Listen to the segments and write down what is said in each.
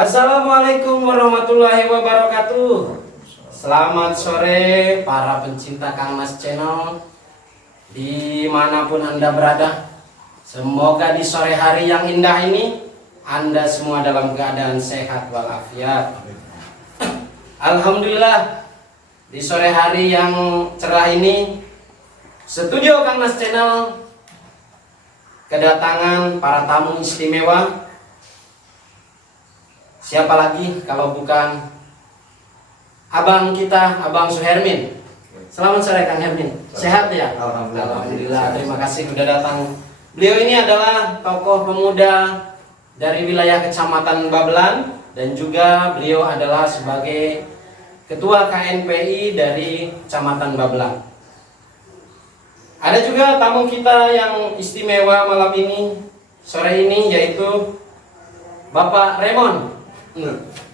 Assalamualaikum warahmatullahi wabarakatuh. Selamat sore para pencinta Kang Mas Channel dimanapun Anda berada. Semoga di sore hari yang indah ini Anda semua dalam keadaan sehat walafiat. Alhamdulillah, di sore hari yang cerah ini Studio Kang Mas Channel kedatangan para tamu istimewa. Siapa lagi kalau bukan abang kita, Abang Suhermin. Selamat sore Kang Hermin. Sehat ya? Alhamdulillah. Terima kasih sudah datang. Beliau ini adalah tokoh pemuda dari wilayah Kecamatan Babelan dan juga beliau adalah sebagai Ketua KNPI dari Kecamatan Babelan. Ada juga tamu kita yang istimewa malam ini, sore ini, yaitu Bapak Raymond.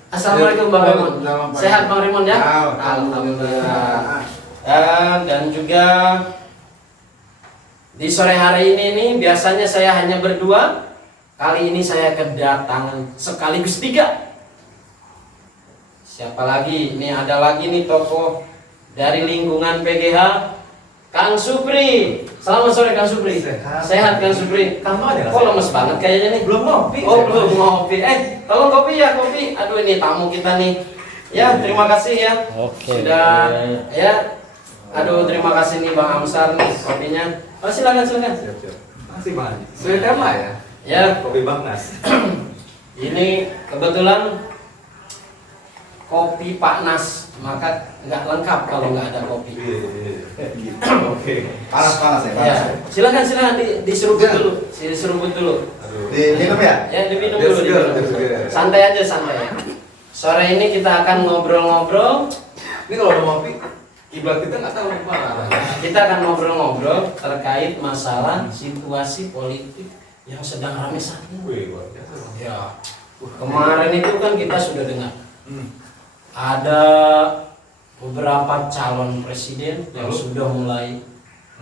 Assalamualaikum Bang Raymond. Sehat Bang Raymond ya? Alhamdulillah. Dan juga di sore hari ini nih, biasanya saya hanya berdua. Kali ini saya kedatangan sekaligus 3. Siapa lagi? Ini ada lagi nih tokoh dari lingkungan PGH, Kang Supri. Selamat sore Kang Supri. Sehat Kang Supri. Kok lemes banget kayaknya nih? Belum ngopi. Oh, belum ngopi. Tolong kopi ya, kopi. Aduh, ini tamu kita nih. Ya, terima kasih ya. Oke. Sudah ya. Aduh, terima kasih nih Bang Amsar nih kopinya. Oh, silakan. Siap. Masih Bang. Sesuai tema ya. Ya, Kopi Bang Nas. ini kebetulan kopi Pak Nas, maka nggak lengkap kalau nggak ada kopi. Oke. Panas ya, panas. Ya, silakan diseruput dulu. Diseruput dulu. Aduh. Diminum ya? Ya, diminum Biar dulu. segar, diminum. biar segar. Santai aja, santai. Sore ini kita akan ngobrol-ngobrol. Ini kalau udah ngopi, kiblat kita nggak tahu kemana. Kita akan ngobrol-ngobrol terkait masalah situasi politik yang sedang ramai saat ini. Wih, luar biasa. Ya, kemarin itu kan kita sudah dengar ada beberapa calon presiden yang Lalu? sudah mulai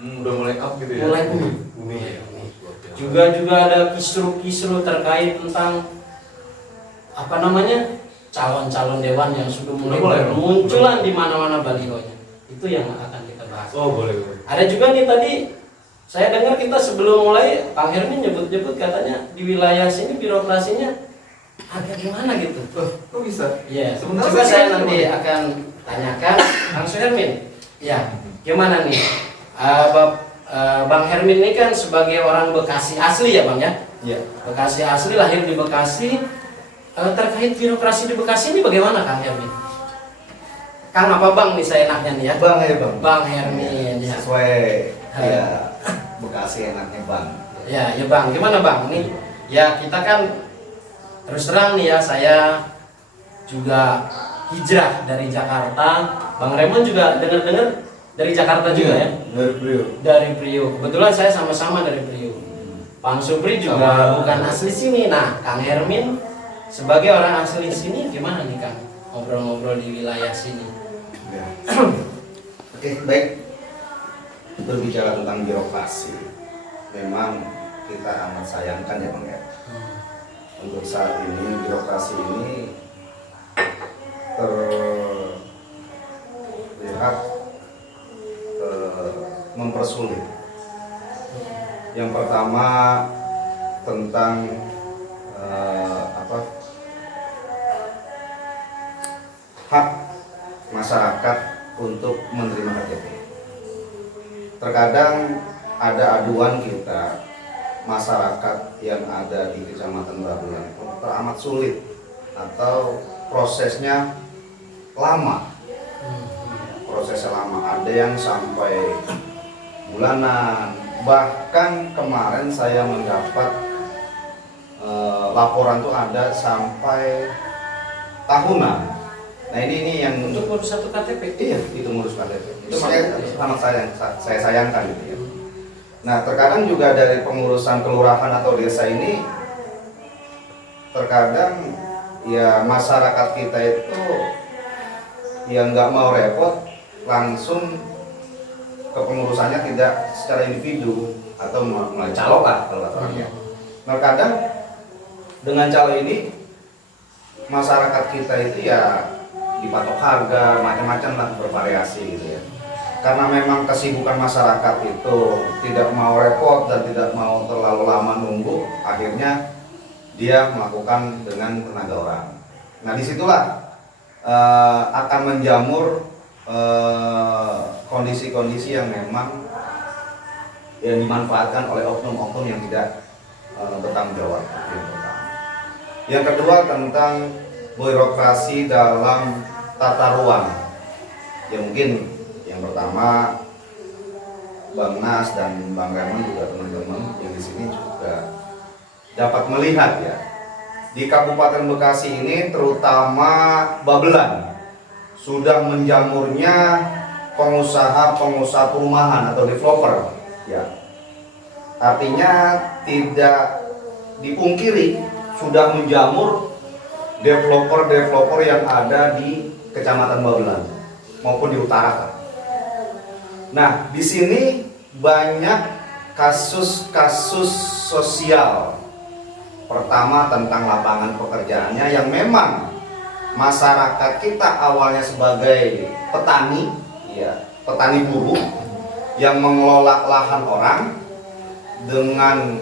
Udah mulai up gitu ya. mulai booming. Booming ya. Luar biasa. Juga ada kisru-kisru terkait tentang apa namanya calon-calon dewan yang sudah mulai bermunculan di mana-mana balihonya. Itu yang akan kita bahas. Oh, boleh. Ada juga nih tadi saya dengar kita sebelum mulai Kang Hermin nyebut-nyebut katanya di wilayah sini birokrasinya agak gimana gitu. Kok bisa? Iya. Sebentar Coba lagi saya kita nanti mulai. akan tanyakan Kang Hermin. Ya, gimana nih? Bang Hermin ini kan sebagai orang Bekasi asli ya Bang ya? Iya. Bekasi asli, lahir di Bekasi. Terkait birokrasi di Bekasi ini bagaimana Kang Hermin? Kang apa Bang nih saya enaknya nih ya? Bang ya bang. Bang Hermin ya. Sesuai ya Bekasi enaknya bang. Ya Bang, gimana Bang? Nih ya kita kan terus terang nih ya, saya juga hijrah dari Jakarta. Bang Raymond juga dengar-dengar dari Jakarta juga ya? Dari Priok. Dari Priok. Kebetulan saya sama-sama dari Priok. Bang Supri juga bukan asli sini. Nah, Kang Hermin sebagai orang asli sini gimana nih Kang? Ngobrol-ngobrol di wilayah sini. Ya. Oke baik. Berbicara tentang birokrasi, memang kita amat sayangkan ya bang ya. Untuk saat ini birokrasi ini terlihat mempersulit. Yang pertama tentang hak masyarakat untuk menerima KTP. Terkadang ada aduan kita masyarakat yang ada di Kecamatan Babelan teramat sulit atau prosesnya lama. Prosesnya lama, ada yang sampai bulanan. Bahkan kemarin saya mendapat laporan tuh ada sampai tahunan. Nah ini yang Untuk ngurus satu KTP. iya itu ngurus KTP. Itu makanya sangat saya sayangkan gitu ya. Nah terkadang juga dari pengurusan kelurahan atau desa ini terkadang ya masyarakat kita itu yang nggak mau repot langsung ke pengurusannya tidak secara individu atau melalui calo lah kalau kata orangnya. Nah kadang dengan calo ini masyarakat kita itu ya dipatok harga, macam-macam lah, bervariasi gitu ya. Karena memang kesibukan masyarakat itu tidak mau repot dan tidak mau terlalu lama nunggu, akhirnya dia melakukan dengan tenaga orang. Nah disitulah akan menjamur kondisi-kondisi yang memang yang dimanfaatkan oleh oknum-oknum yang tidak bertanggung jawab. Yang kedua tentang birokrasi dalam tata ruang. Ya mungkin yang pertama Bang Nas dan Bang Raymond juga teman-teman yang di sini juga dapat melihat ya, di Kabupaten Bekasi ini terutama Babelan sudah menjamurnya pengusaha-pengusaha perumahan atau developer ya. Artinya tidak dipungkiri sudah menjamur developer-developer yang ada di Kecamatan Babelan maupun di utara. Nah, di sini banyak kasus-kasus sosial. Pertama tentang lapangan pekerjaannya yang memang masyarakat kita awalnya sebagai petani, ya, petani buruh yang mengelola lahan orang, dengan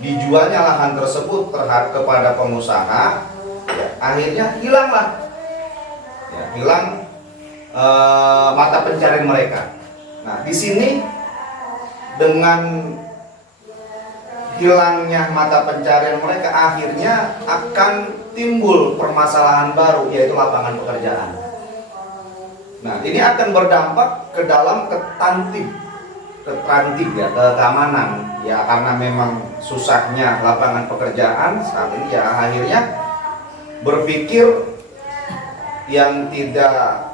dijualnya lahan tersebut kepada pengusaha, ya, akhirnya hilanglah, ya, hilang mata pencarian mereka. Nah, di sini dengan hilangnya mata pencarian mereka akhirnya akan timbul permasalahan baru, yaitu lapangan pekerjaan. Nah, ini akan berdampak ke dalam ketertib ya, keamanan ya, karena memang susahnya lapangan pekerjaan saat ini ya, akhirnya berpikir yang tidak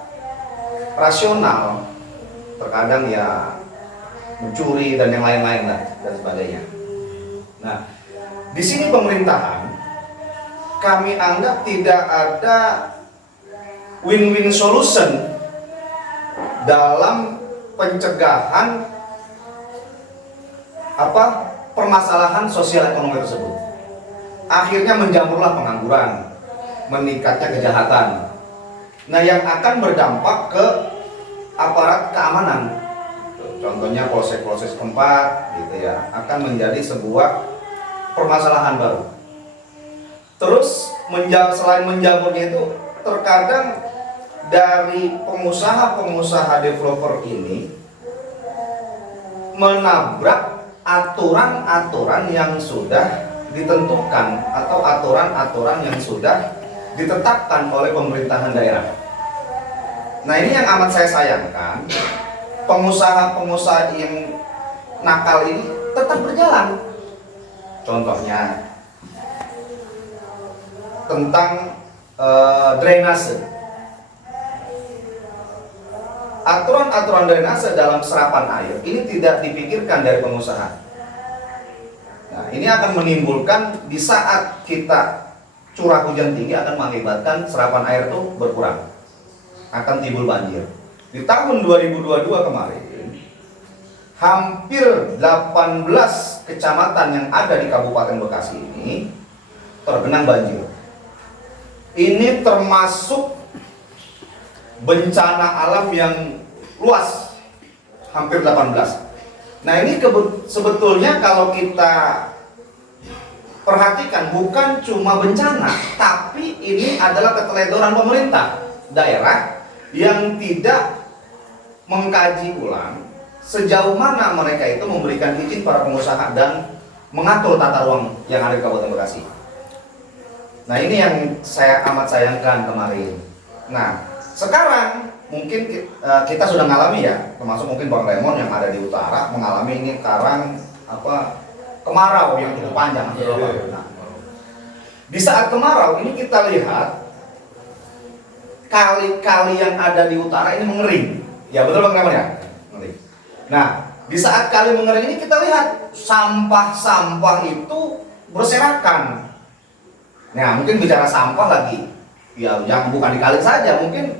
rasional, terkadang ya mencuri dan yang lain-lain lah dan sebagainya. Nah, di sini pemerintahan kami anggap tidak ada win-win solution dalam pencegahan permasalahan sosial ekonomi tersebut. Akhirnya menjamurlah pengangguran, meningkatnya kejahatan. Nah, yang akan berdampak ke aparat keamanan, contohnya polsek-polsek setempat gitu ya, akan menjadi sebuah permasalahan baru. Terus selain menjamurnya itu, terkadang dari pengusaha-pengusaha developer ini menabrak aturan-aturan yang sudah ditentukan atau aturan-aturan yang sudah ditetapkan oleh pemerintahan daerah. Nah, ini yang amat saya sayangkan, pengusaha-pengusaha yang nakal ini tetap berjalan. Contohnya tentang drainase. Aturan-aturan drainase dalam serapan air ini tidak dipikirkan dari pengusaha. Nah, ini akan menimbulkan di saat kita curah hujan tinggi akan mengakibatkan serapan air itu berkurang, akan timbul banjir. Di tahun 2022 kemarin, hampir 18 kecamatan yang ada di Kabupaten Bekasi ini tergenang banjir. Ini termasuk bencana alam yang luas, hampir 18. Nah, ini sebetulnya kalau kita perhatikan bukan cuma bencana, tapi ini adalah keteledoran pemerintah daerah yang tidak mengkaji ulang sejauh mana mereka itu memberikan izin para pengusaha dan mengatur tata ruang yang ada di Kabupaten Bekasi. Nah, ini yang saya amat sayangkan kemarin. Nah, sekarang mungkin kita sudah mengalami ya, termasuk mungkin Bang Raymond yang ada di utara mengalami ini kemarau yang cukup panjang. Nah, di saat kemarau ini kita lihat kali-kali yang ada di utara ini mengering. Ya betul Bang Raymond ya? Mengering. Nah, di saat kali mengering ini kita lihat sampah-sampah itu berserakan. Nah, mungkin bicara sampah lagi, ya yang bukan di kali saja, mungkin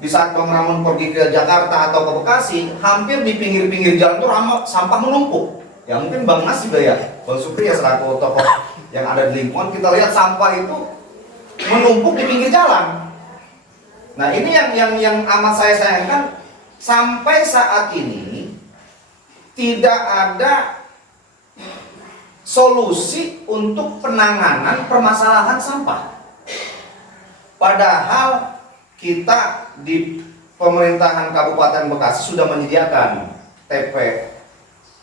di saat Bang Ramon pergi ke Jakarta atau ke Bekasi, hampir di pinggir-pinggir jalan itu ramai sampah menumpuk. Ya mungkin Bang Nas juga ya, Bang Supri ya selaku tokoh yang ada di lingkungan, kita lihat sampah itu menumpuk di pinggir jalan. Nah, ini yang amat saya sayangkan, sampai saat ini tidak ada solusi untuk penanganan permasalahan sampah. Padahal kita di pemerintahan Kabupaten Bekasi sudah menyediakan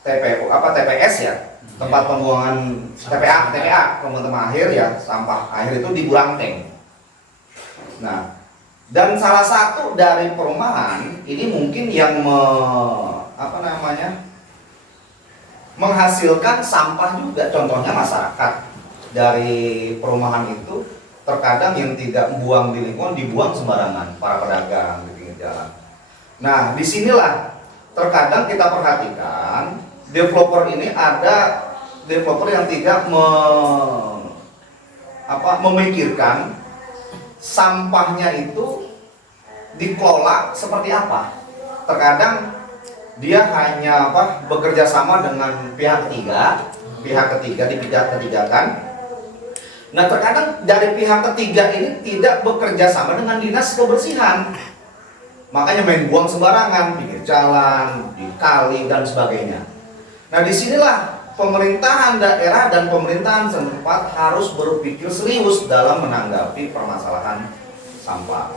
TPS ya, tempat pembuangan TPA pembuangan akhir ya, sampah akhir itu di Burangkeng. Nah, dan salah satu dari perumahan ini mungkin yang menghasilkan sampah juga, contohnya masyarakat dari perumahan itu terkadang yang tidak buang di lingkungan dibuang sembarangan, para pedagang di pinggir jalan. Nah, disinilah terkadang kita perhatikan developer ini, ada developer yang tidak memikirkan sampahnya itu dikelola seperti apa. Terkadang dia hanya bekerja sama dengan pihak ketiga dipijak-petijakan. Nah, terkadang dari pihak ketiga ini tidak bekerja sama dengan dinas kebersihan. Makanya main buang sembarangan, pinggir jalan, di kali dan sebagainya. Nah, disinilah pemerintahan daerah dan pemerintahan setempat harus berpikir serius dalam menanggapi permasalahan sampah.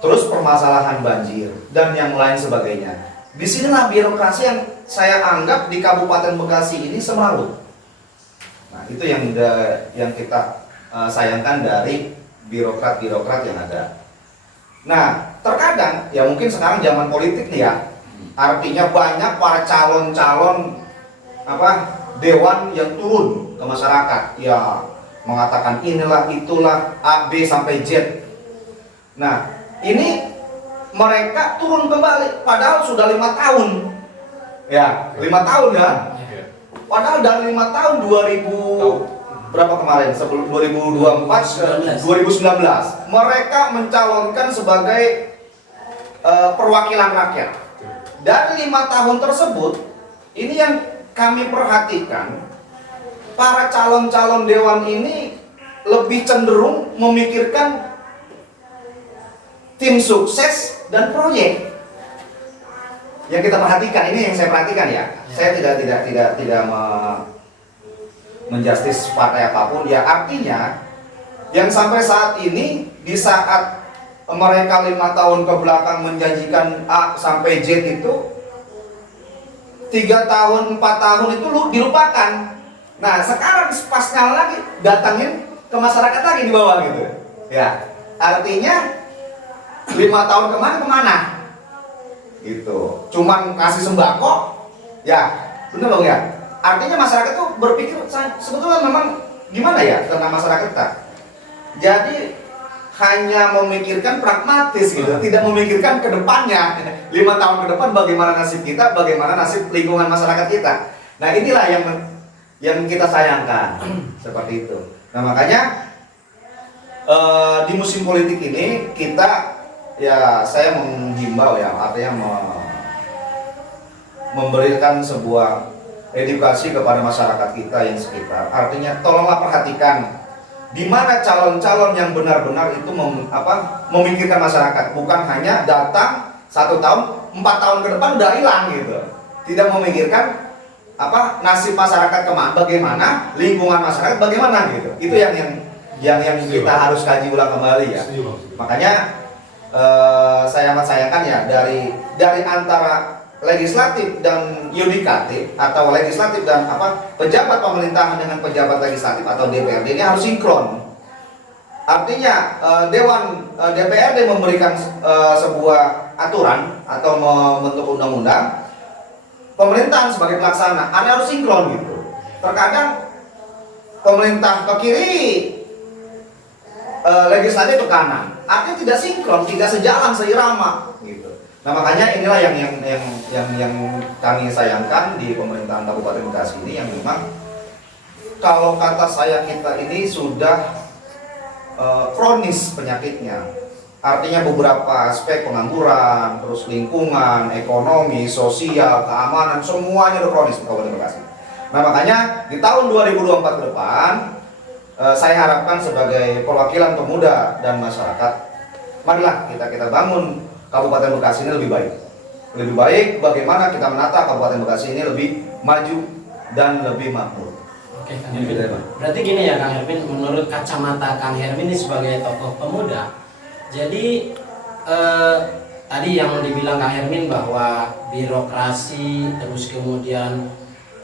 Terus permasalahan banjir dan yang lain sebagainya. Disinilah birokrasi yang saya anggap di Kabupaten Bekasi ini semrawut. Nah, itu yang kita sayangkan dari birokrat-birokrat yang ada. Nah, terkadang ya mungkin sekarang zaman politik nih ya, artinya banyak para calon-calon dewan yang turun ke masyarakat, ya mengatakan inilah itulah A B sampai Z. Nah, ini mereka turun kembali padahal sudah 5 tahun ya, 5 tahun ya. Padahal dari 5 tahun 2000 berapa kemarin sebelum 2024 2019 mereka mencalonkan sebagai perwakilan rakyat. Dari 5 tahun tersebut ini yang kami perhatikan, para calon-calon dewan ini lebih cenderung memikirkan tim sukses dan proyek. Yang kita perhatikan, ini yang saya perhatikan ya. Saya tidak menjustis partai apapun ya, artinya yang sampai saat ini, di saat mereka 5 tahun ke belakang menjanjikan A sampai Z itu 3 tahun 4 tahun itu dilupakan. Nah, sekarang pas sekali lagi datangin ke masyarakat lagi di bawah gitu ya, artinya 5 tahun kemana gitu, cuman kasih sembako ya, bener dong ya. Artinya masyarakat tuh berpikir sebetulnya memang gimana ya tentang masyarakat kita. Jadi hanya memikirkan pragmatis gitu, tidak memikirkan ke depannya. 5 tahun ke depan bagaimana nasib kita, bagaimana nasib lingkungan masyarakat kita. Nah, inilah yang kita sayangkan seperti itu. Nah, makanya di musim politik ini kita ya, saya menghimbau ya, artinya memberikan sebuah edukasi kepada masyarakat kita yang sekitar. Artinya tolonglah perhatikan di mana calon-calon yang benar-benar itu memikirkan masyarakat, bukan hanya datang 1 tahun, 4 tahun ke depan udah hilang gitu. Tidak memikirkan nasib masyarakat bagaimana, lingkungan masyarakat bagaimana gitu. Itu yang kita harus kaji ulang kembali ya. Makanya saya amat sayangkan ya, dari antara legislatif dan yudikatif atau legislatif dan pejabat pemerintahan dengan pejabat legislatif atau DPRD ini harus sinkron. Artinya Dewan DPRD memberikan sebuah aturan atau membentuk undang-undang, pemerintahan sebagai pelaksana harus sinkron gitu. Terkadang pemerintah ke kiri, legislatif ke kanan, artinya tidak sinkron, tidak sejalan, seirama gitu. Nah, makanya inilah yang kami sayangkan di pemerintahan Kabupaten Bekasi ini, yang memang kalau kata saya kita ini sudah kronis penyakitnya. Artinya beberapa aspek pengangguran, terus lingkungan, ekonomi, sosial, keamanan, semuanya udah kronis di Kabupaten Bekasi. Nah, makanya di tahun 2024 ke depan saya harapkan sebagai perwakilan pemuda dan masyarakat, marilah kita bangun Kabupaten Bekasi ini lebih baik. Lebih baik bagaimana kita menata Kabupaten Bekasi ini lebih maju dan lebih makmur. Oke, Kang Hermin. Berarti gini ya Kang Hermin, menurut kacamata Kang Hermin ini sebagai tokoh pemuda, jadi tadi yang dibilang Kang Hermin bahwa birokrasi, terus kemudian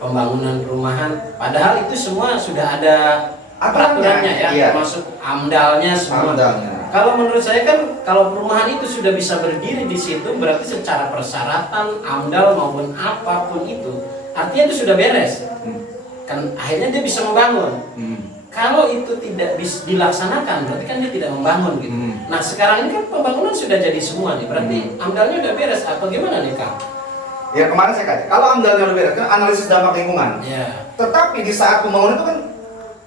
pembangunan perumahan, padahal itu semua sudah ada peraturannya ya, iya. termasuk amdalnya semua. Amdalnya. Kalau menurut saya kan, kalau perumahan itu sudah bisa berdiri di situ, berarti secara persyaratan amdal maupun apapun itu, artinya itu sudah beres. Kan akhirnya dia bisa membangun. Kalau itu tidak dilaksanakan, berarti kan dia tidak membangun gitu. Nah sekarang ini kan pembangunan sudah jadi semua nih, berarti amdalnya udah beres. Apa gimana nih Kang? Ya kemarin saya kaji, kalau amdalnya udah beres kan analisis dampak lingkungan. Ya. Tetapi di saat pembangunan itu kan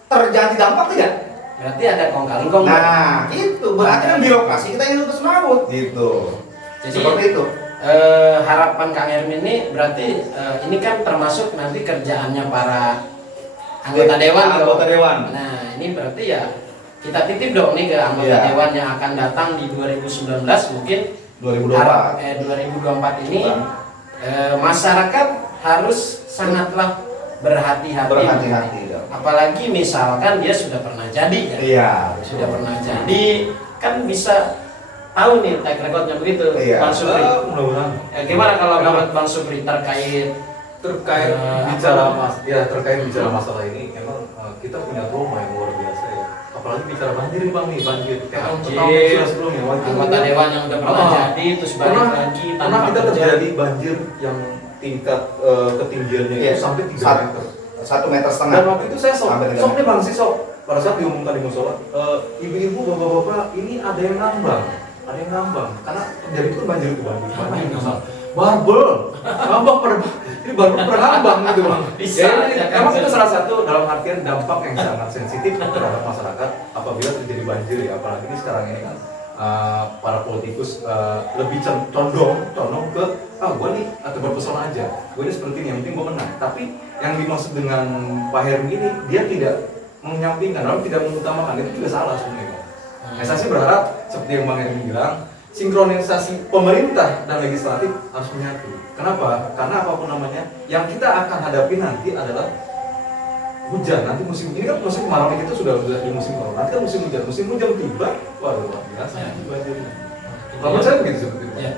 terjadi dampak tidak? Berarti ada kong-kali-kong. Nah, itu berarti kan birokrasi kita ingin terus semrawut gitu. Jadi, seperti itu. Harapan Kang Hermin ini berarti ini kan termasuk nanti kerjaannya para anggota dewan. Anggota dewan. Nah, ini berarti ya kita titip dong nih ke anggota dewan yang akan datang di 2019 mungkin 2024 ini masyarakat harus sangatlah berhati-hati. Apalagi misalkan dia sudah pernah jadi ya. Iya. Sudah pernah jadi kan bisa tahu nih track recordnya begitu. Iya. Bang Supri. Mudah-mudahan. Gimana kalau menurut Bang Supri terkait bicara masalah ini, emang kita punya trauma yang luar biasa ya. Apalagi bicara banjir nih Bang, banjir. Banjir. Sebelumnya Anggota dewan yang udah pernah jadi terus balik lagi tanpa kita terjadi banjir yang tingkat ketinggiannya itu sampai 3 meter. 1,5 meter. Dan waktu itu saya sok nih Bang sih pada saat diumumkan di musola, ibu-ibu, bapak-bapak, ini ada yang ngambang, karena terjadi itu banjir masalah. Barbel, ngambang ini barbel perhambang gitu Bang. Bisa. Emang itu salah satu dalam artian dampak yang sangat sensitif terhadap masyarakat apabila terjadi banjir ya, apalagi ini sekarang ini kan para politikus lebih condong ke gue nih atau berpesona aja, gue ini seperti ini yang penting gue menang. Tapi yang dimaksud dengan Pak Hermi ini dia tidak menyampingkan, lalu tidak mengutamakan, itu juga salah sebenarnya. Saya sih berharap seperti yang Bang Hermi bilang, sinkronisasi pemerintah dan legislatif harus menyatu. Kenapa? Karena apapun namanya, yang kita akan hadapi nanti adalah hujan. Nanti musim ini kan musim kemarau, kita sudah di musim kemarau. Nanti kan musim hujan tiba, waduh luar biasa banjirnya. Kalau saya begitu seperti itu. Ya.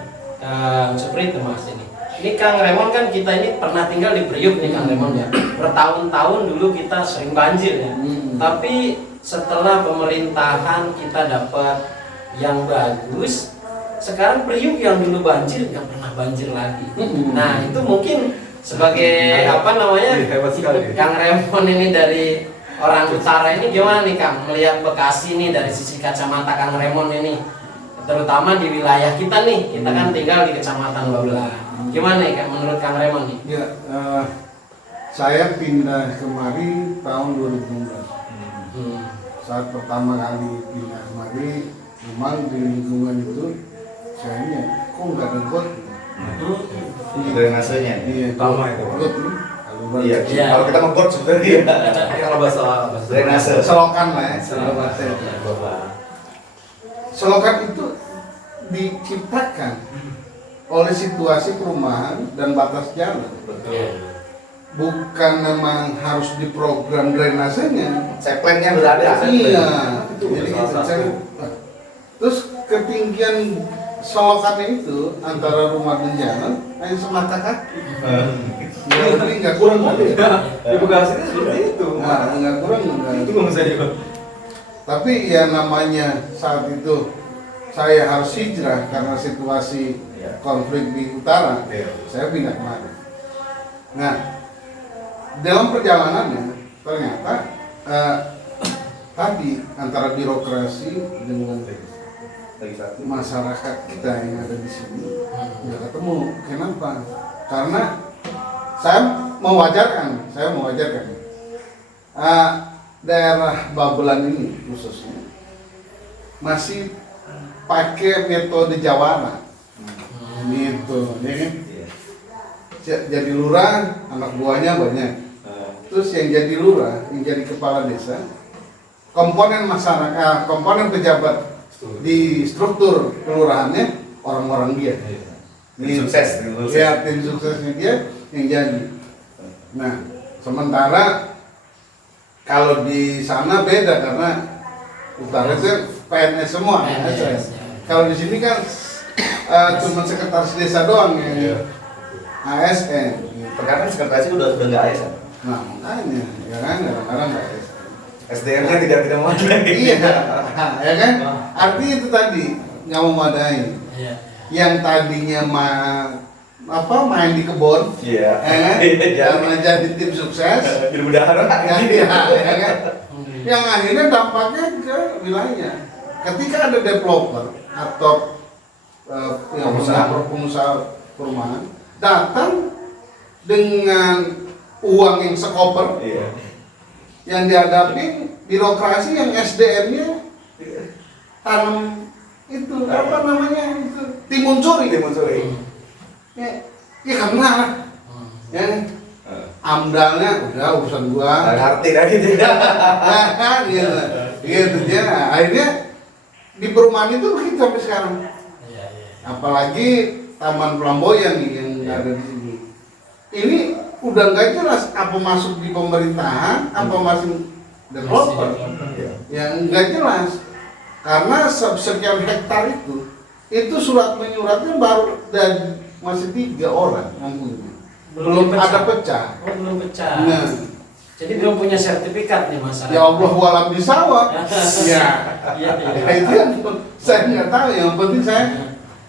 Supri itu Mas ini. Ini Kang Remon kan kita ini pernah tinggal di Priuk nih Kang Remon ya. Bertahun-tahun dulu kita sering banjir ya. Tapi setelah pemerintahan kita dapat yang bagus, sekarang Priuk yang dulu banjir nggak pernah banjir lagi. Nah itu mungkin sebagai apa namanya Kang Remon ini dari orang utara ini gimana nih Kang melihat Bekasi nih dari sisi kacamata Kang Remon ini, terutama di wilayah kita nih, kita kan tinggal di Kecamatan Babelan. Gimana nih Kang menurut Kang Remon nih? Ya, saya pindah kemari tahun 2016. Saat pertama kali pindah kemari, memang di lingkungan itu saya lihat kok nggak ada got. Drainasenya. Iya, Utama itu. got nih. Iya. Iya. Kalau kita nge-got sebenarnya. Kalau bahasa Drainase. Selokan lah ya. Selokan itu diciptakan oleh situasi perumahan dan batas jalan. Betul. Bukan memang harus diprogram drainasenya. Seplennya udah ada. Iya. Itu Jadi salah gitu. Terus ketinggian selokannya itu antara rumah dan jalan hanya semata kaki. Jadi nggak kurang dari. Di Bekasi ini seperti itu. Nggak kurang nggak. Itu nggak bisa juga. Tapi ya namanya saat itu saya harus hijrah karena situasi konflik di utara. Saya pindah kemari. Nah, dalam perjalanannya ternyata tadi antara birokrasi dengan masyarakat kita yang ada di sini nggak ketemu. Kenapa? Karena saya mewajarkan daerah Babelan ini khususnya masih pakai metode jawara, gitu, ya kan? Jadi lurah, anak buahnya banyak. Terus yang jadi lurah, yang jadi kepala desa, komponen masyarakat, komponen pejabat di struktur kelurahannya orang-orang dia. Tim sukses. Ya, tim suksesnya dia yang jadi. Nah, sementara kalau di sana beda karena utara itu PNS semua. PNS, ya. Kalau di sini kan cuma sekretaris desa doang yang ASN. Terkadang sekretaris udah nggak ASN. Nah, makanya ya kan kadang-kadang nggak ASN. SDM-nya tidak memadai. Iya, ya kan? Artinya itu tadi nggak memadai. Iya. Yang tadinya main di kebun, Iya. karena jadi tim sukses, Jadi bendahara. ya kan? Yang akhirnya dampaknya ke wilayah. Ketika ada developer atau pengusaha perumahan datang dengan uang yang sekoper, Iya. yang dihadapi birokrasi yang SDM-nya tanam itu apa namanya itu timun suri. Ya kena lah. Ya, amdalnya udah urusan gua. Ngerti dah gitu. Gitu ya. Akhirnya di perumahan itu begitu sampai sekarang. Iya. Apalagi Taman Flamboyan nih yang ada di sini. Ini udah nggak jelas apa masuk di pemerintahan, apa masih developer. Ya nggak jelas. Karena sekian hektar itu surat menyuratnya baru dan masih 3 orang yang punya. Belum ada pecah. Oh, belum pecah. Nah, Jadi belum punya sertifikat nih masyarakat. ya Allah walam bisawab. Ya. Iya. Ya, itu yang saya nggak tahu. Yang penting saya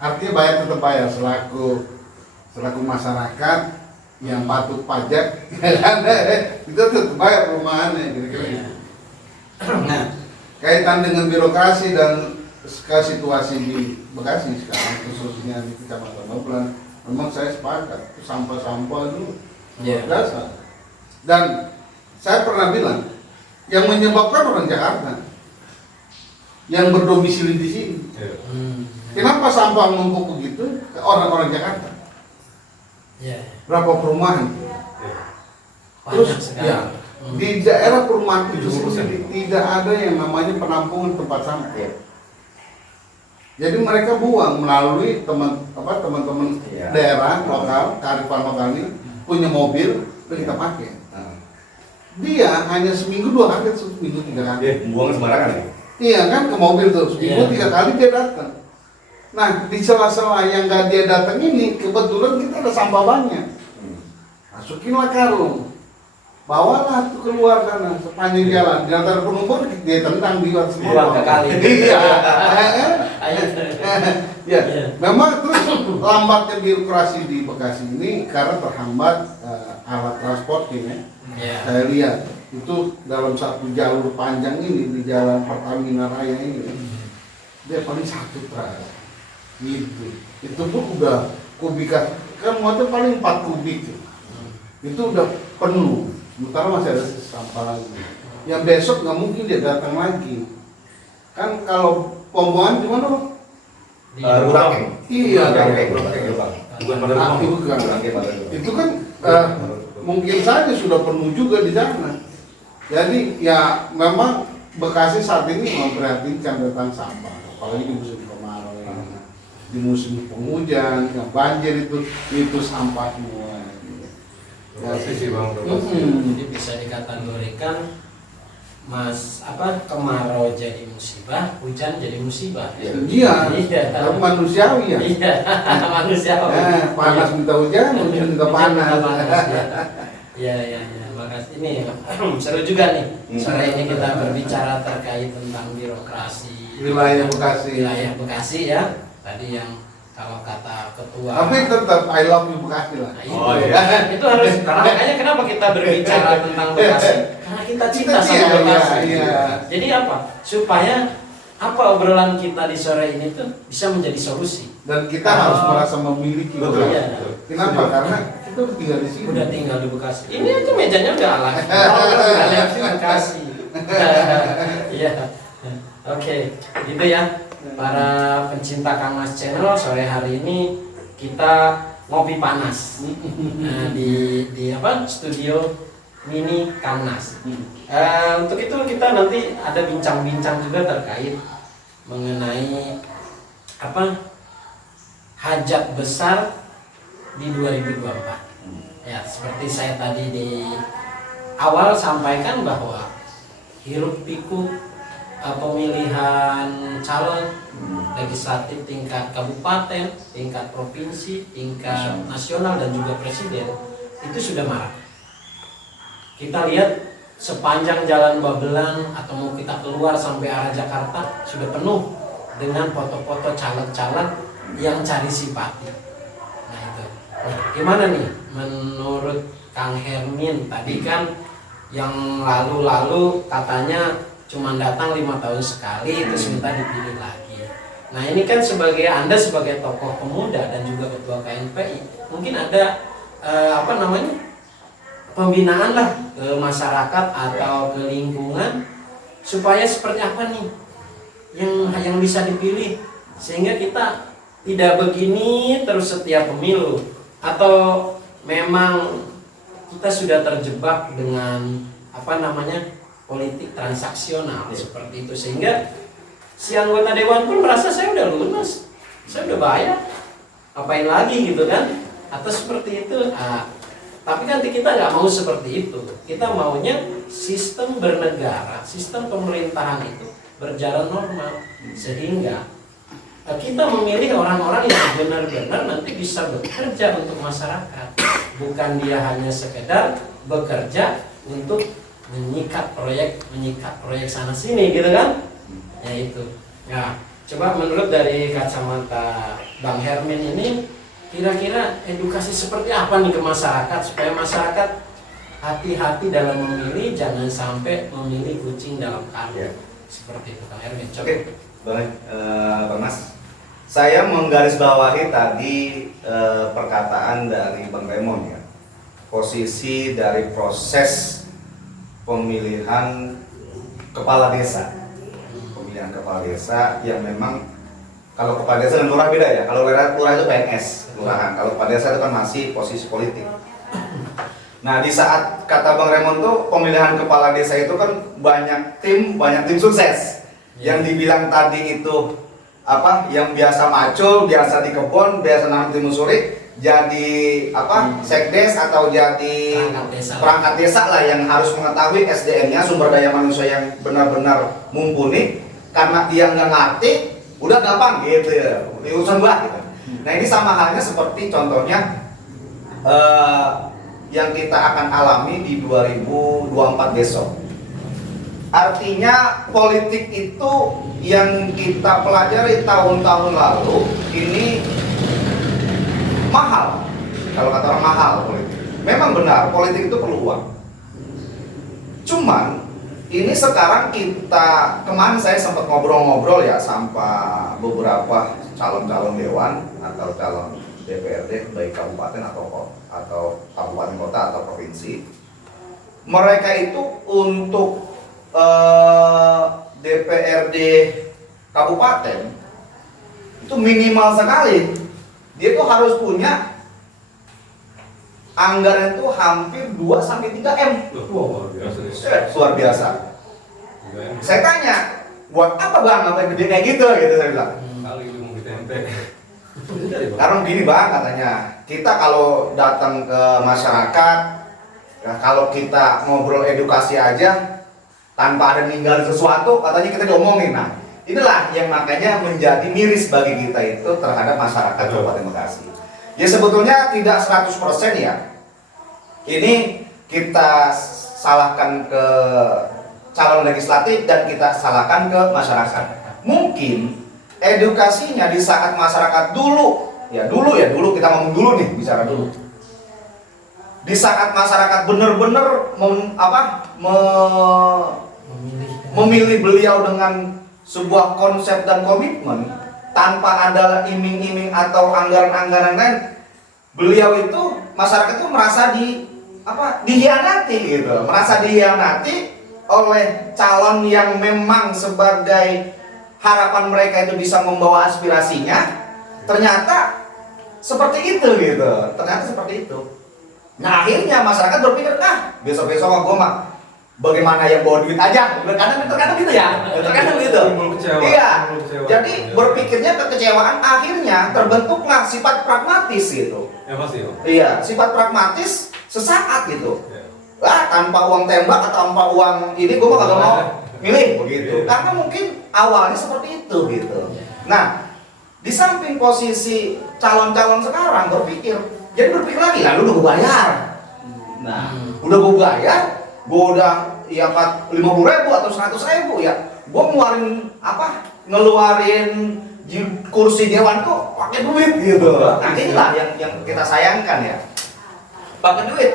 artinya bayar tetap bayar selaku masyarakat yang patut pajak. Itu tetap bayar perumahannya kira-kira. Gitu. Nah, kaitan dengan birokrasi dan situasi di Bekasi sekarang khususnya di Kecamatan Noplan, memang saya sepakat sampah-sampah itu luar biasa. Dan saya pernah bilang yang menyebabkan orang Jakarta yang berdomisili di sini. Kenapa sampah menumpuk begitu ke orang-orang Jakarta? Berapa perumahan? Terus ya, di daerah perumahan itu tidak ada yang namanya penampungan tempat sampah. Jadi mereka buang melalui teman-teman daerah lokal, kearifan lokal ini punya mobil dan kita pakai. Dia hanya seminggu 2 kali, seminggu 3 kali. Buang sembarangan ya? Iya kan, ke mobil tuh seminggu 3 kali dia datang. Nah di sela-sela yang nggak dia datang ini kebetulan kita ada sampah banyak. Masukinlah karung. Bawalah tuh keluar sana sepanjang jalan. Di antara penumpang dia tendang di luar semua. Buang ke kali. Iya. Ya, memang terus lambatnya birokrasi di Bekasi ini karena terhambat alat transport ini. Saya lihat itu dalam satu jalur panjang ini di jalan Pertamina Raya ini dia paling 1 truk gitu. Itu pun udah kubik kan muatnya paling 4 kubik itu udah penuh. Sementara masih ada sampah lagi. Yang besok nggak mungkin dia datang lagi. Kan kalau pembuangan gimana Pak? Burangkeng. Iya, Bukan pada rumah. bukan. Itu kan mungkin saja sudah penuh juga di sana. Jadi ya memang Bekasi saat ini memprihatinkan tentang sampah, apalagi di musim kemarau, di musim penghujan, yang banjir itu sampah semua. Ya, sih Bang. Jadi bisa dikategorikan kemarau jadi musibah, hujan jadi musibah. Iya. Tapi manusiawi ya. Iya, manusiawi. Panas minta hujan, hujan minta panas. Iya. Makasih. Ini seru juga nih. Sore ini kita berbicara terkait tentang birokrasi Wilayah Bekasi. Wilayah Bekasi ya. Tadi yang kalau kata ketua. Tapi tetap I love you Bekasi lah. Nah, Oh, iya. itu harus. Makanya kenapa kita berbicara tentang Bekasi? Karena kita cinta sama Bekasi. Iya. Jadi apa? Supaya obrolan kita di sore ini tuh bisa menjadi solusi. Dan kita harus merasa memiliki Betul. Bekasi. Iya. Kenapa? Karena kita udah tinggal di sini. Udah tinggal di Bekasi. Ini aja mejanya udah alay. Udah lihat di Bekasi. Iya. Oke, gitu ya. Para pencinta Kang Mas Channel, sore hari ini kita ngopi panas di studio mini Kamnas. Untuk itu kita nanti ada bincang-bincang juga terkait mengenai hajat besar di 2024. Ya, seperti saya tadi di awal sampaikan bahwa hiruk pikuk pemilihan calon legislatif tingkat kabupaten, tingkat provinsi, tingkat nasional dan juga presiden itu sudah marak. Kita lihat sepanjang jalan Babelan atau mau kita keluar sampai arah Jakarta sudah penuh dengan foto-foto caleg-caleg yang cari simpati. Nah itu, gimana nih menurut Kang Hermin? Tadi kan yang lalu-lalu katanya cuma datang 5 tahun sekali terus minta dipilih lagi. Nah ini kan Anda sebagai tokoh pemuda dan juga ketua KNPI mungkin ada pembinaan lah ke masyarakat atau ke lingkungan supaya seperti apa nih yang bisa dipilih sehingga kita tidak begini terus setiap pemilu, atau memang kita sudah terjebak dengan politik transaksional seperti itu sehingga si anggota dewan pun merasa saya udah lunas, saya udah bayar, apain lagi gitu kan, atau seperti itu. Tapi kan kita nggak mau seperti itu. Kita maunya sistem bernegara, sistem pemerintahan itu berjalan normal sehingga kita memilih orang-orang yang benar-benar nanti bisa bekerja untuk masyarakat, bukan dia hanya sekedar bekerja untuk menyikat proyek sana sini gitu kan. Ya itu. Nah, coba menurut dari kacamata Bang Hermin ini kira-kira edukasi seperti apa nih ke masyarakat supaya masyarakat hati-hati dalam memilih, jangan sampai memilih kucing dalam karung. Seperti itu Bang Hermin. Coba. Oke, baik, Bang Mas. Saya menggarisbawahi tadi perkataan dari Bang Raymond ya. Posisi dari proses pemilihan kepala desa. Pemilihan kepala desa yang memang kalau kepala desa dan lurah beda ya. Kalau lurah itu PNS, kelurahan. Kalau kepala desa itu kan masih posisi politik. Nah, di saat kata Bang Raymond tuh pemilihan kepala desa itu kan banyak tim sukses. Yang dibilang tadi itu yang biasa macul, biasa di kebun, biasa nanam timusuri, jadi sekdes atau jadi perangkat desa lah yang harus mengetahui SDM-nya, sumber daya manusia yang benar-benar mumpuni. Karena dia nggak ngerti, udah gampang gitu ya, urusan gua gitu. Nah ini sama halnya seperti contohnya yang kita akan alami di 2024 besok. Artinya politik itu yang kita pelajari tahun-tahun lalu ini mahal. Kalau kata orang mahal politik. Memang benar politik itu perlu uang. Cuman ini sekarang kemarin saya sempat ngobrol-ngobrol ya sama beberapa calon-calon dewan atau calon DPRD baik kabupaten atau kabupaten kota atau provinsi. Mereka itu untuk DPRD kabupaten itu minimal sekali. Dia tuh harus punya anggaran itu hampir 2-3 M. Luar biasa. Luar biasa. Saya tanya, buat apa Bang sampai gede kayak gitu saya bilang. Kali itu mau tempe. Karena gini Bang katanya, kita kalau datang ke masyarakat, kalau kita ngobrol edukasi aja tanpa ada ninggalin sesuatu, katanya kita diomongin. Nah, inilah yang makanya menjadi miris bagi kita itu terhadap masyarakat Kabupaten Bekasi. Ya sebetulnya tidak 100% ya. Ini kita salahkan ke calon legislatif dan kita salahkan ke masyarakat. Mungkin edukasinya di saat masyarakat dulu kita ngomong dulu nih, bicara dulu. Di saat masyarakat benar-benar memilih beliau dengan sebuah konsep dan komitmen tanpa ada iming-iming atau anggaran-anggaran lain, beliau itu masyarakat itu merasa dihianati gitu, merasa dihianati oleh calon yang memang sebagai harapan mereka itu bisa membawa aspirasinya, ternyata seperti itu gitu, ternyata seperti itu. Nah akhirnya masyarakat berpikir, besok-besok gue mah bagaimana yang bawa duit aja. Terkadang gitu ya, terkadang gitu. Iya. Jadi berpikirnya kekecewaan, akhirnya terbentuklah sifat pragmatis gitu. Ya pasti. Iya, sifat pragmatis sesaat gitu. Tanpa uang tembak atau tanpa uang ini gue mah kagak mau milih begitu. Karena mungkin awalnya seperti itu gitu. Nah, di samping posisi calon-calon sekarang berpikir lagi, lalu udah gue bayar. Nah, udah gue bayar, gue udah ya 50.000 atau 100.000 ya, gue ngeluarin kursi dewan kok pakai duit gitu. Nah inilah yang kita sayangkan ya, pakai duit.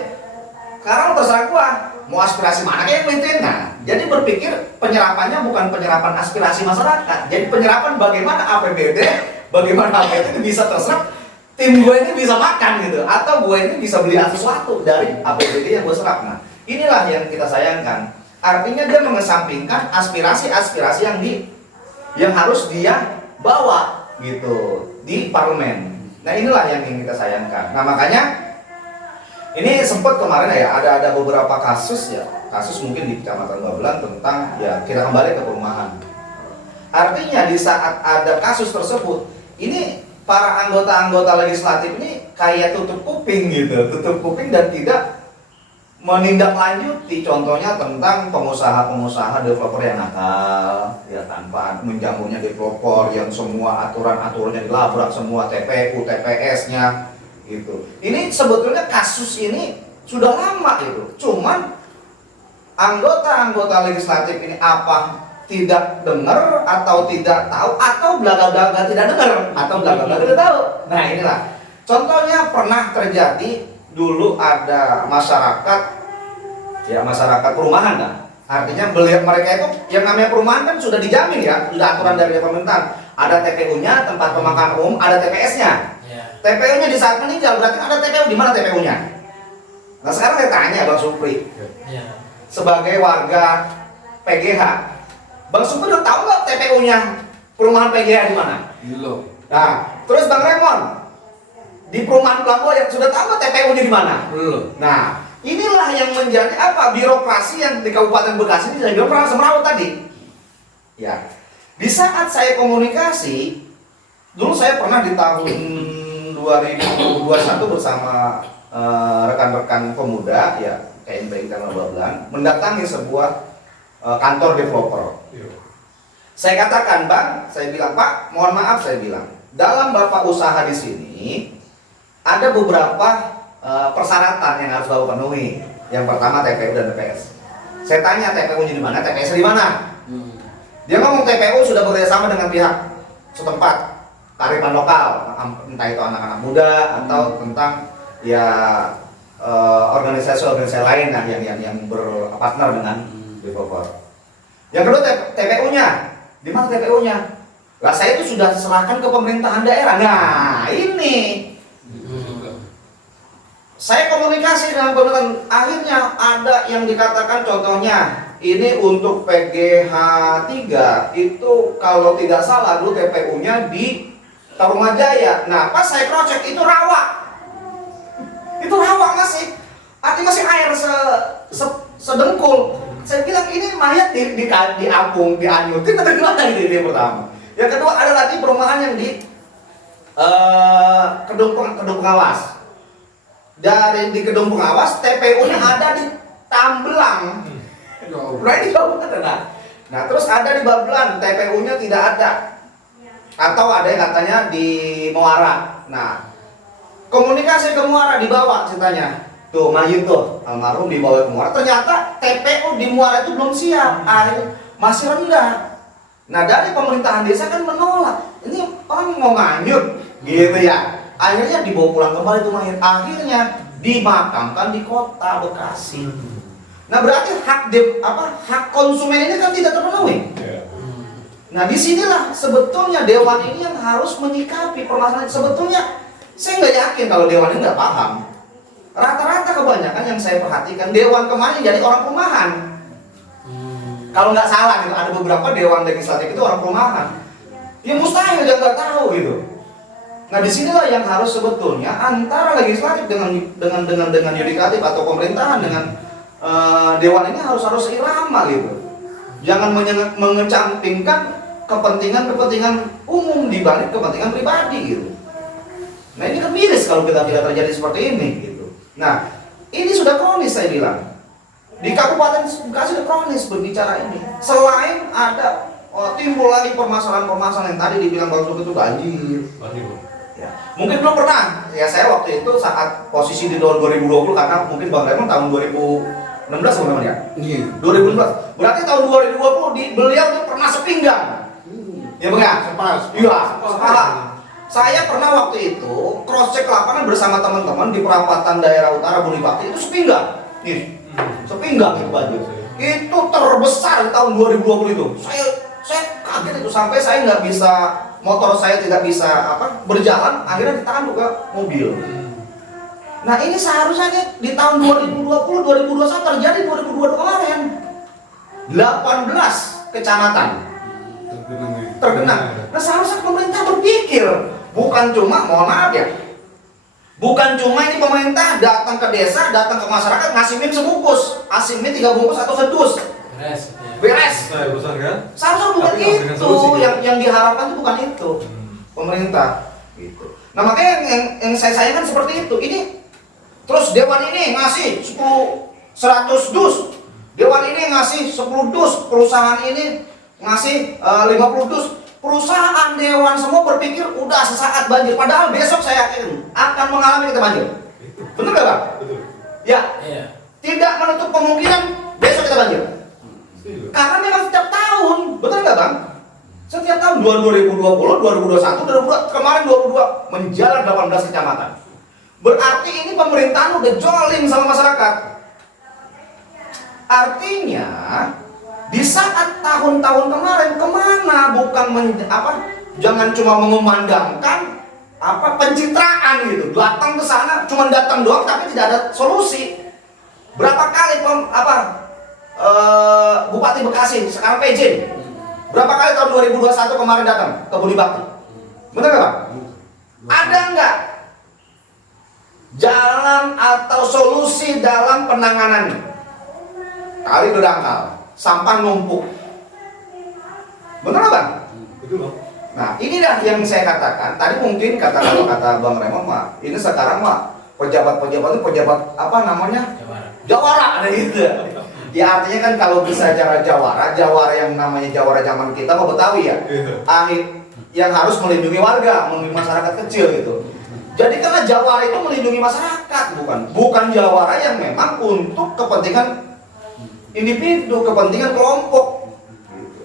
Sekarang terserah gua mau aspirasi mana kayak maintain. Nah, jadi berpikir penyerapannya bukan penyerapan aspirasi masyarakat, jadi penyerapan bagaimana APBD, bagaimana APBD ini bisa terserap, tim gue ini bisa makan gitu, atau gue ini bisa beli sesuatu dari APBD yang gue serap. Nah, inilah yang kita sayangkan. Artinya dia mengesampingkan aspirasi-aspirasi yang harus dia bawa gitu di parlemen. Nah, inilah yang ingin kita sayangkan. Nah, makanya ini sempat kemarin ya ada beberapa kasus mungkin di Kecamatan Babelan tentang ya kita kembali ke perumahan. Artinya di saat ada kasus tersebut, ini para anggota-anggota legislatif ini kayak tutup kuping dan tidak menindaklanjuti, contohnya tentang pengusaha-pengusaha developer yang nakal, ya tanpa menjamunya developer yang semua aturan-aturannya dilabrak, semua TPU, TPS-nya gitu. Ini sebetulnya kasus ini sudah lama gitu. Cuman anggota-anggota legislatif ini apa tidak dengar atau tidak tahu atau belaga-belaga tidak dengar atau belaga-belaga tidak tahu. Nah, inilah. Contohnya pernah terjadi dulu ada masyarakat perumahan kan. Artinya mereka itu yang namanya perumahan kan sudah dijamin ya, sudah aturan dari pemerintahan. Ada TPU-nya, tempat pemakaman umum, ada TPS-nya. TPU-nya di saat meninggal berarti ada TPU, di mana TPU-nya? Nah, sekarang saya tanya Bang Supri. Sebagai warga PGH, Bang Supri udah tahu nggak TPU-nya perumahan PGH di mana? Belum. Nah, terus Bang Raymond di perumahan Pelamboyan sudah tahu nggak TPU-nya di mana? Belum. Nah, inilah yang menjadi birokrasi yang di Kabupaten Bekasi ini, saya bilang pernah semrawut tadi. Ya, di saat saya komunikasi, dulu saya pernah di tahun 2021 bersama rekan-rekan pemuda ya KMP Internal Babelan mendatangi sebuah kantor developer. Saya katakan, Bang, saya bilang, Pak, mohon maaf, saya bilang, dalam Bapak usaha di sini ada beberapa persyaratan yang harus Bapak penuhi. Yang pertama TPU dan TPS. Saya tanya TPU-nya di mana, TPS di mana? Dia ngomong TPU sudah bekerjasama dengan pihak setempat, kearifan lokal, entah itu anak-anak muda atau tentang ya organisasi-organisasi lain yang berpartner dengan developer. Yang kedua TPU-nya, di mana TPU-nya? Lah saya itu sudah serahkan ke pemerintahan daerah. Nah ini saya komunikasi dengan pemerintahan, akhirnya ada yang dikatakan contohnya ini untuk PGH 3 itu kalau tidak salah dulu TPU-nya di Tarumajaya. Nah, pas saya cross check itu rawa. Itu rawa masih. Artinya masih air sedengkul. Saya bilang ini mayat diapung, dianyutin atau gimana gitu yang pertama. Yang kedua ada lagi perumahan yang di Kedung Pengawas. Di Kedung Pengawas TPU-nya ada di Tambelang. Nah, ini kabupaten. Nah, terus ada di Babelan TPU-nya tidak ada. Atau ada yang katanya di Muara. Nah, komunikasi ke Muara dibawa ceritanya. Tuh mayit tuh almarhum dibawa ke Muara. Ternyata TPU di Muara itu belum siap, air masih rendah. Nah, dari pemerintahan desa kan menolak. Ini orang mau nganyut gitu ya. Akhirnya dibawa pulang kembali tuh mayit. Akhirnya dimakamkan di kota Bekasi. Nah, berarti hak konsumen ini kan tidak terpenuhi. Nah, disinilah sebetulnya dewan ini yang harus menyikapi permasalahan. Sebetulnya saya nggak yakin kalau dewan ini nggak paham. Rata-rata kebanyakan yang saya perhatikan dewan kemarin jadi orang perumahan. Kalau nggak salah gitu, ada beberapa dewan legislatif itu orang perumahan. Ya mustahil dia nggak tahu gitu. Nah disinilah yang harus sebetulnya antara legislatif dengan yudikatif atau pemerintahan dengan dewan ini harus seirama gitu. Jangan mengecampingkan kepentingan umum dibanding kepentingan pribadi gitu. Nah ini kan miris kalau kita tidak terjadi seperti ini gitu. Nah ini sudah kronis saya bilang. Di Kabupaten Bekasi sudah kronis berbicara ini. Selain ada timbul lagi permasalahan-permasalahan yang tadi dibilang Bang Sugeng itu banjir. Ya. Mungkin belum pernah. Ya saya waktu itu saat posisi di tahun 2020 karena mungkin Bang Raymond tahun 2016 teman-teman ya. Iya. 2016. Berarti tahun 2020 beliau itu pernah sepinggang. Ya Bang ya? Iya, sepalah. Saya pernah waktu itu cross check lapangan bersama teman-teman di perapatan daerah utara Bunibakti itu sepinggang. Nih, sepinggang itu banjir. Itu terbesar di tahun 2020 itu. Saya kaget itu sampai saya nggak bisa, motor saya tidak bisa berjalan, akhirnya ditahan juga mobil. Nah ini seharusnya di tahun 2020, 2021 terjadi 2022 kemarin 18 kecamatan terkena. Nah seharusnya pemerintah berpikir, bukan cuma, mohon maaf ya, bukan cuma ini pemerintah datang ke desa, datang ke masyarakat ngasih mie sebungkus, ngasih mie 3 bungkus atau sedus, beres. Seharusnya bukan itu yang diharapkan itu bukan itu pemerintah gitu. Nah makanya yang saya sayangkan seperti itu. Ini terus dewan ini ngasih 100 dus, dewan ini ngasih 10 dus, perusahaan ini ngasih 50 dus. Perusahaan dewan semua berpikir udah sesaat banjir, padahal besok saya yakin akan mengalami kita banjir. Betul gak Bang? Betul. Ya. Tidak menutup kemungkinan besok kita banjir. Karena memang setiap tahun, betul nggak Bang? Setiap tahun 2020, 2021, 2022, kemarin 22 menjalar 18 kecamatan. Berarti ini pemerintahan udah jolim sama masyarakat. Artinya di saat tahun-tahun kemarin kemana bukan jangan cuma mengumandangkan pencitraan gitu, datang ke sana cuma datang doang tapi tidak ada solusi. Berapa kali Bupati Bekasi, sekarang PJ, berapa kali tahun 2021 kemarin datang ke Bunibakti? Benar nggak Pak? Ada nggak jalan atau solusi dalam penanganannya? Kali udah dangkal, sampah numpuk. Benar nggak Bang? Betul Bang. Nah inilah yang saya katakan. Tadi mungkin kalau kata Bang Raymond ini sekarang pejabat-pejabat itu jawara ada gitu. Ya artinya kan kalau bisa cara jawara yang namanya jawara zaman kita mau Betawi ya. Yang harus melindungi warga, melindungi masyarakat kecil gitu. Jadi karena jawara itu melindungi masyarakat, bukan jawara yang memang untuk kepentingan individu, kepentingan kelompok.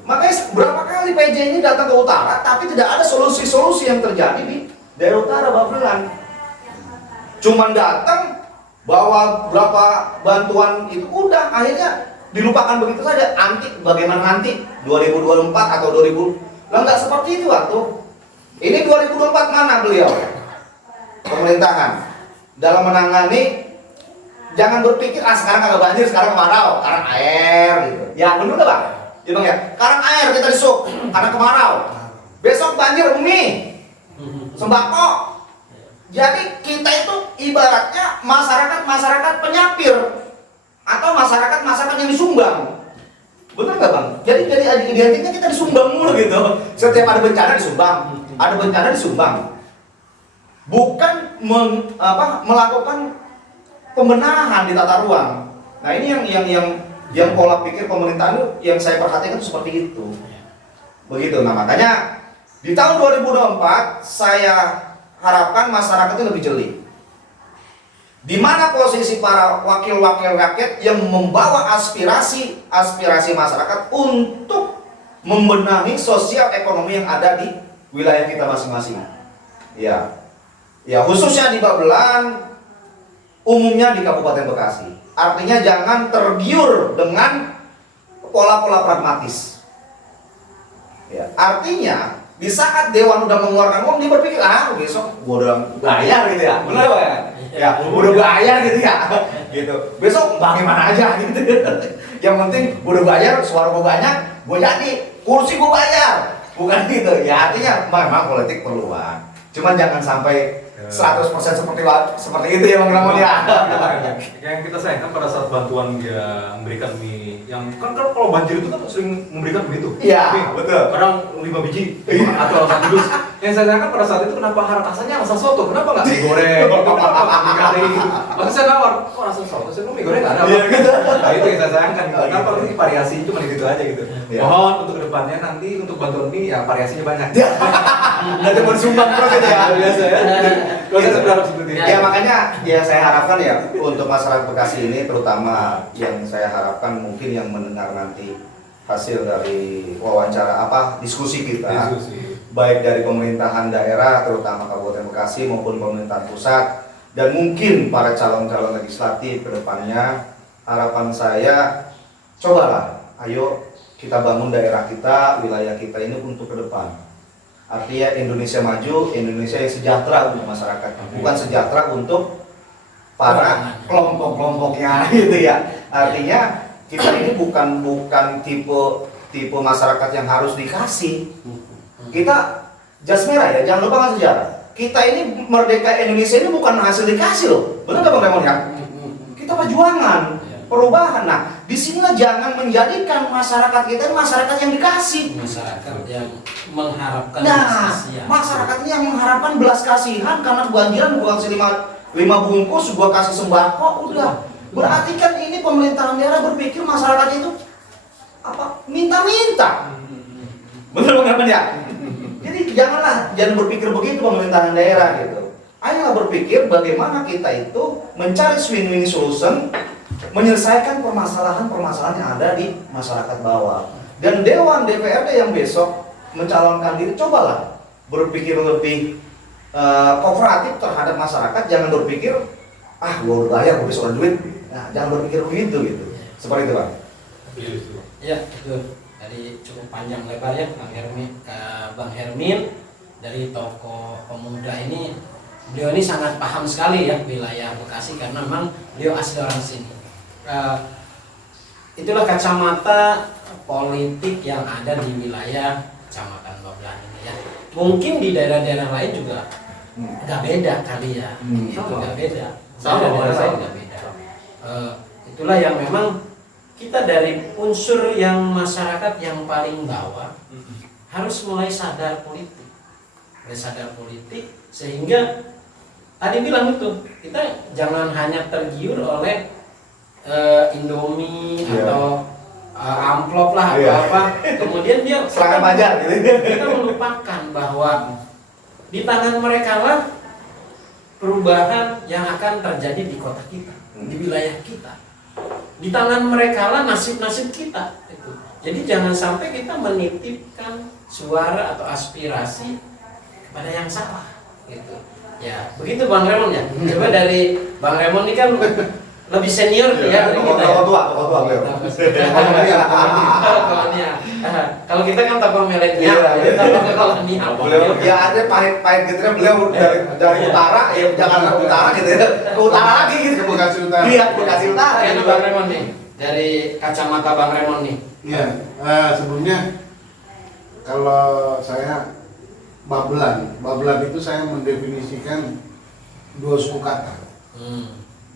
Makanya berapa kali PJ ini datang ke utara tapi tidak ada solusi-solusi yang terjadi di daerah utara Babelan. Cuman datang bawa berapa bantuan itu udah akhirnya dilupakan begitu saja. Bagaimana nanti 2024 atau 2000 lah nggak seperti itu waktu ini 2024 mana beliau pemerintahan dalam menangani. Jangan berpikir sekarang kagak banjir, sekarang kemarau karena air gitu ya. Bener nggak Bang? Ya Bang ya, karena air kita disuk karena kemarau, besok banjir mie sembako. Jadi kita itu ibaratnya masyarakat penyapir atau masyarakat yang disumbang. Betul nggak Bang? Jadi identiknya kita disumbang mulu gitu. Setiap ada bencana disumbang. Bukan melakukan pembenahan di tata ruang. Nah ini yang pola pikir pemerintahan itu yang saya perhatikan seperti itu. Begitu. Nah makanya di tahun 2024 saya harapkan masyarakat itu lebih jeli. Di mana posisi para wakil-wakil rakyat yang membawa aspirasi masyarakat untuk membenahi sosial ekonomi yang ada di wilayah kita masing-masing. Ya khususnya di Babelan, umumnya di Kabupaten Bekasi. Artinya jangan tergiur dengan pola-pola pragmatis. Ya, artinya di saat dewan udah mengeluarkan uang, dia berpikir besok gua udah bayar gitu ya, benar Pak ya? Ya, udah bayar gitu ya, gitu. Besok bagaimana aja gitu. Yang penting gua udah bayar, suara gua banyak, gua jadi kursi gua bayar, bukan gitu. Ya artinya memang politik perlu uang. Cuman jangan sampai 100% seperti itu ya Bang Ramon ya. Yang kita sayangkan pada saat bantuan dia memberikan mie yang kan kalau banjir itu kan sering memberikan begitu. Iya, betul. Kadang 5 biji atau 1 dus. Yang saya sayangkan pada saat itu kenapa rasanya rasa soto? Kenapa nggak mie goreng? Kenapa nggak mie kari gitu? Makanya saya nawar, kok rasa soto? Saya bilang mie goreng nggak ada. Iya, gitu. Nah itu yang saya sayangkan. Kenapa ini variasi cuma gitu aja gitu. Iya. Mohon untuk kedepannya nanti untuk bantuan mie ya variasinya banyak. Nanti mau sumbang terus aja ya. Biasa ya. Kalau saya berharap seperti itu. Ya makanya ya saya harapkan ya untuk masyarakat Bekasi ini terutama yang saya harapkan mungkin yang mendengar nanti hasil dari wawancara diskusi kita baik dari pemerintahan daerah terutama Kabupaten Bekasi maupun pemerintahan pusat dan mungkin para calon-calon legislatif ke depannya harapan saya cobalah ayo kita bangun daerah kita, wilayah kita ini untuk ke depan. Artinya Indonesia maju, Indonesia yang sejahtera untuk masyarakat, bukan sejahtera untuk para kelompok-kelompoknya gitu ya. Artinya kita ini bukan tipe masyarakat yang harus dikasih. Kita jas merah ya, jangan lupa kan sejarah. Kita ini merdeka Indonesia ini bukan hasil dikasih loh, benar nggak Bang Raymond ya? Kita perjuangan, perubahan. Nah, disinilah jangan menjadikan masyarakat kita masyarakat yang dikasih. Masyarakat yang mengharapkan Nah, kasihan. masyarakat ini yang mengharapkan belas kasihan karena kebanjiran gua kasih 5 bungkus, gua kasih sembako, udah. Berarti kan ini pemerintahan daerah berpikir masyarakat itu minta-minta. Betul Bang ya? Jadi jangan berpikir begitu pemerintahan daerah gitu. Ayolah berpikir bagaimana kita itu mencari win-win solution, menyelesaikan permasalahan-permasalahan yang ada di masyarakat bawah. Dan Dewan DPRD yang besok mencalonkan diri, cobalah berpikir lebih kooperatif terhadap masyarakat. Jangan berpikir, gua udah bayar, gua besok ada duit. Nah, jangan berpikir begitu gitu. Seperti itu Bang. Ya, betul. Tadi cukup panjang lebar ya Bang Hermin dari tokoh pemuda ini. Beliau ini sangat paham sekali ya wilayah Bekasi karena memang beliau asli orang sini. Itulah kacamata politik yang ada di wilayah Kecamatan Babelan ini ya. Mungkin di daerah-daerah lain juga nggak beda kali ya. Itu nggak beda. Daerah lain nggak beda. Itulah yang memang kita dari unsur yang masyarakat yang paling bawah harus mulai sadar politik, sehingga tadi bilang itu kita jangan hanya tergiur oleh Indomie atau amplop lah atau apa, kemudian dia serangan pajak gitu. Kita melupakan bahwa di tangan mereka lah perubahan yang akan terjadi di kota kita, di wilayah kita. Di tangan mereka lah nasib-nasib kita itu. Jadi jangan sampai kita menitipkan suara atau aspirasi kepada yang salah gitu. Ya, begitu Bang Raymond ya. Coba dari Bang Raymond ini kan lebih senior ya dari kita. Tokoh tua beliau. Kalau kita kan tokoh milenial, tokoh kolonial. Beliau ya ada pahit gitu kan beliau dari utara ya jangan ke utara gitu ya. Ke utara lagi gitu. Ke Bekasi Utara. Iya, Bekasi Utara. Ini Bang Raymond nih. Dari kacamata Bang Raymond nih. Iya, sebelumnya kalau saya Babelan itu saya mendefinisikan 2 suku kata.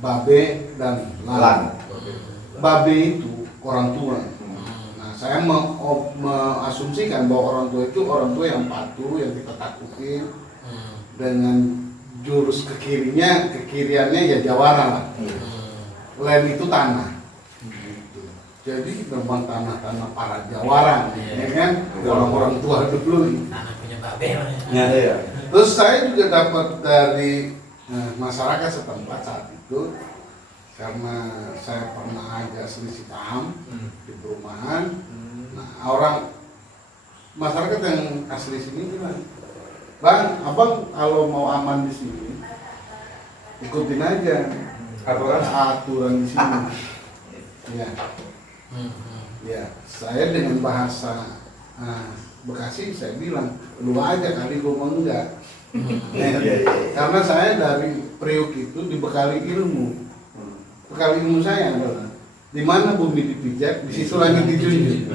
Babe dan Lan. Babe itu orang tua. Nah, saya mengasumsikan bahwa orang tua itu orang tua yang patuh, yang kita takutin. Dengan jurus kekiriannya ya jawara lah. Land itu tanah. Jadi memang tanah para jawara, ya kan? Orang-orang tua dulu. Tanah punya babe lah ya. Ya. Terus saya juga dapat dari masyarakat setempat saat itu, karena saya pernah agak selisih paham di perumahan. Nah, masyarakat yang asli sini bilang, Bang, abang kalau mau aman di sini, ikutin aja aturan di sini. Ya. Ya, saya dengan bahasa Bekasi saya bilang, lu aja kali gua mau enggak. Karena saya dari Priuk itu dibekali ilmu. Bekal ilmu saya adalah di mana bumi dipijak, di situ langit dijunjung.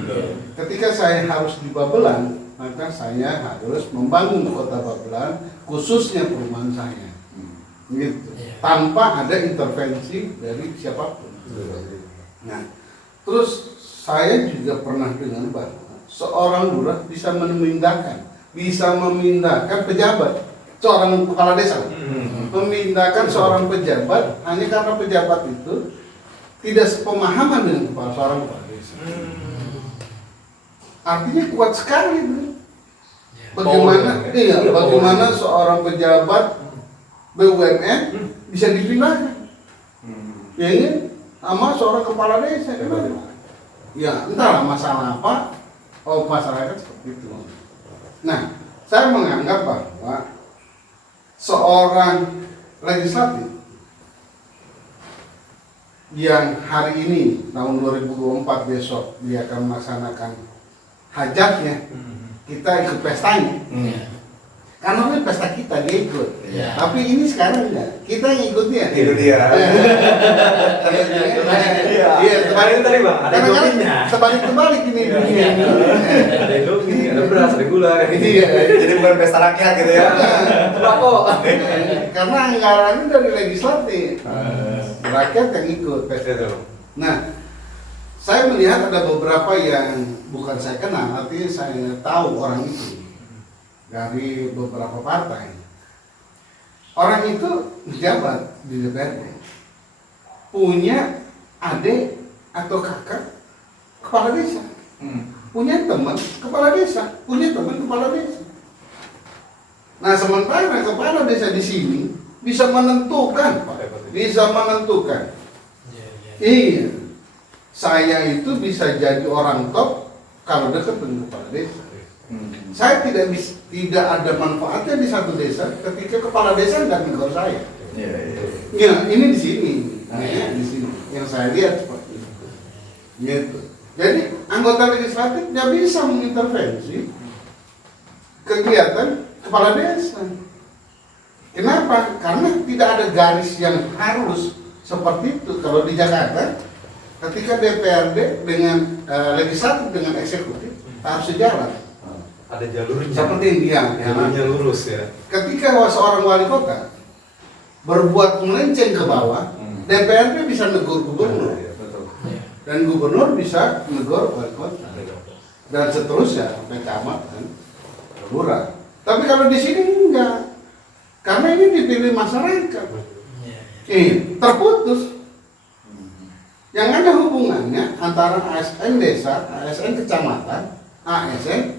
Ketika saya harus di Babelan, maka saya harus membangun kota Babelan, khususnya perumahan saya. Gitu. Tanpa ada intervensi dari siapapun. Nah, terus saya juga pernah dengar bahwa seorang lurah bisa memindahkan pejabat, seorang kepala desa, memindahkan seorang pejabat hanya karena pejabat itu tidak sepemahaman dengan seorang kepala desa. Artinya kuat sekali, bro. Bagaimana seorang pejabat BUMN bisa dipindahkan? Ya ini sama seorang kepala desa, ya entahlah masalah apa, masyarakat seperti itu. Nah, saya menganggap bahwa seorang legislatif yang hari ini tahun 2024 besok dia akan melaksanakan hajatnya, kita ikut pestanya. Karena ini pesta kita, dia ikut. Tapi ini sekarang enggak, kita yang ikut dia. Itu dia. Iya, kemarin tadi bang, ada jokinya. Terbalik ini dunia. Ada joki, ada beras, ada gula. Iya. Jadi bukan pesta rakyat gitu ya. Tembakau. Karena anggarannya dari legislatif. Rakyat yang ikut pesta. Nah, saya melihat ada beberapa yang bukan saya kenal, artinya saya tahu orang itu dari beberapa partai. Orang itu menjabat di DPRD, punya adik atau kakak kepala desa, punya teman kepala desa, punya teman kepala desa. Nah, sementara kepala desa di sini bisa menentukan, Pak, bisa menentukan. Iya, saya itu bisa jadi orang top kalau dekat dengan kepala desa. Saya tidak ada manfaatnya di satu desa ketika kepala desa nggak negur saya. Ya, ini di sini, di sini yang saya lihat seperti itu. Gitu. Jadi anggota legislatif nggak bisa mengintervensi kegiatan kepala desa. Kenapa? Karena tidak ada garis yang harus seperti itu. Kalau di Jakarta, ketika DPRD dengan legislatif dengan eksekutif harus sejalan. Ada jalurnya. Seperti dia, jalurnya lurus ya. Ketika seorang wali kota berbuat melenceng ke bawah, DPRD bisa negur gubernur, dan gubernur bisa negur wali kota, dan seterusnya sampai camat dan lurah. Tapi kalau di sini enggak, karena ini dipilih masyarakat, terputus. Yang ada hubungannya antara ASN desa, ASN kecamatan, ASN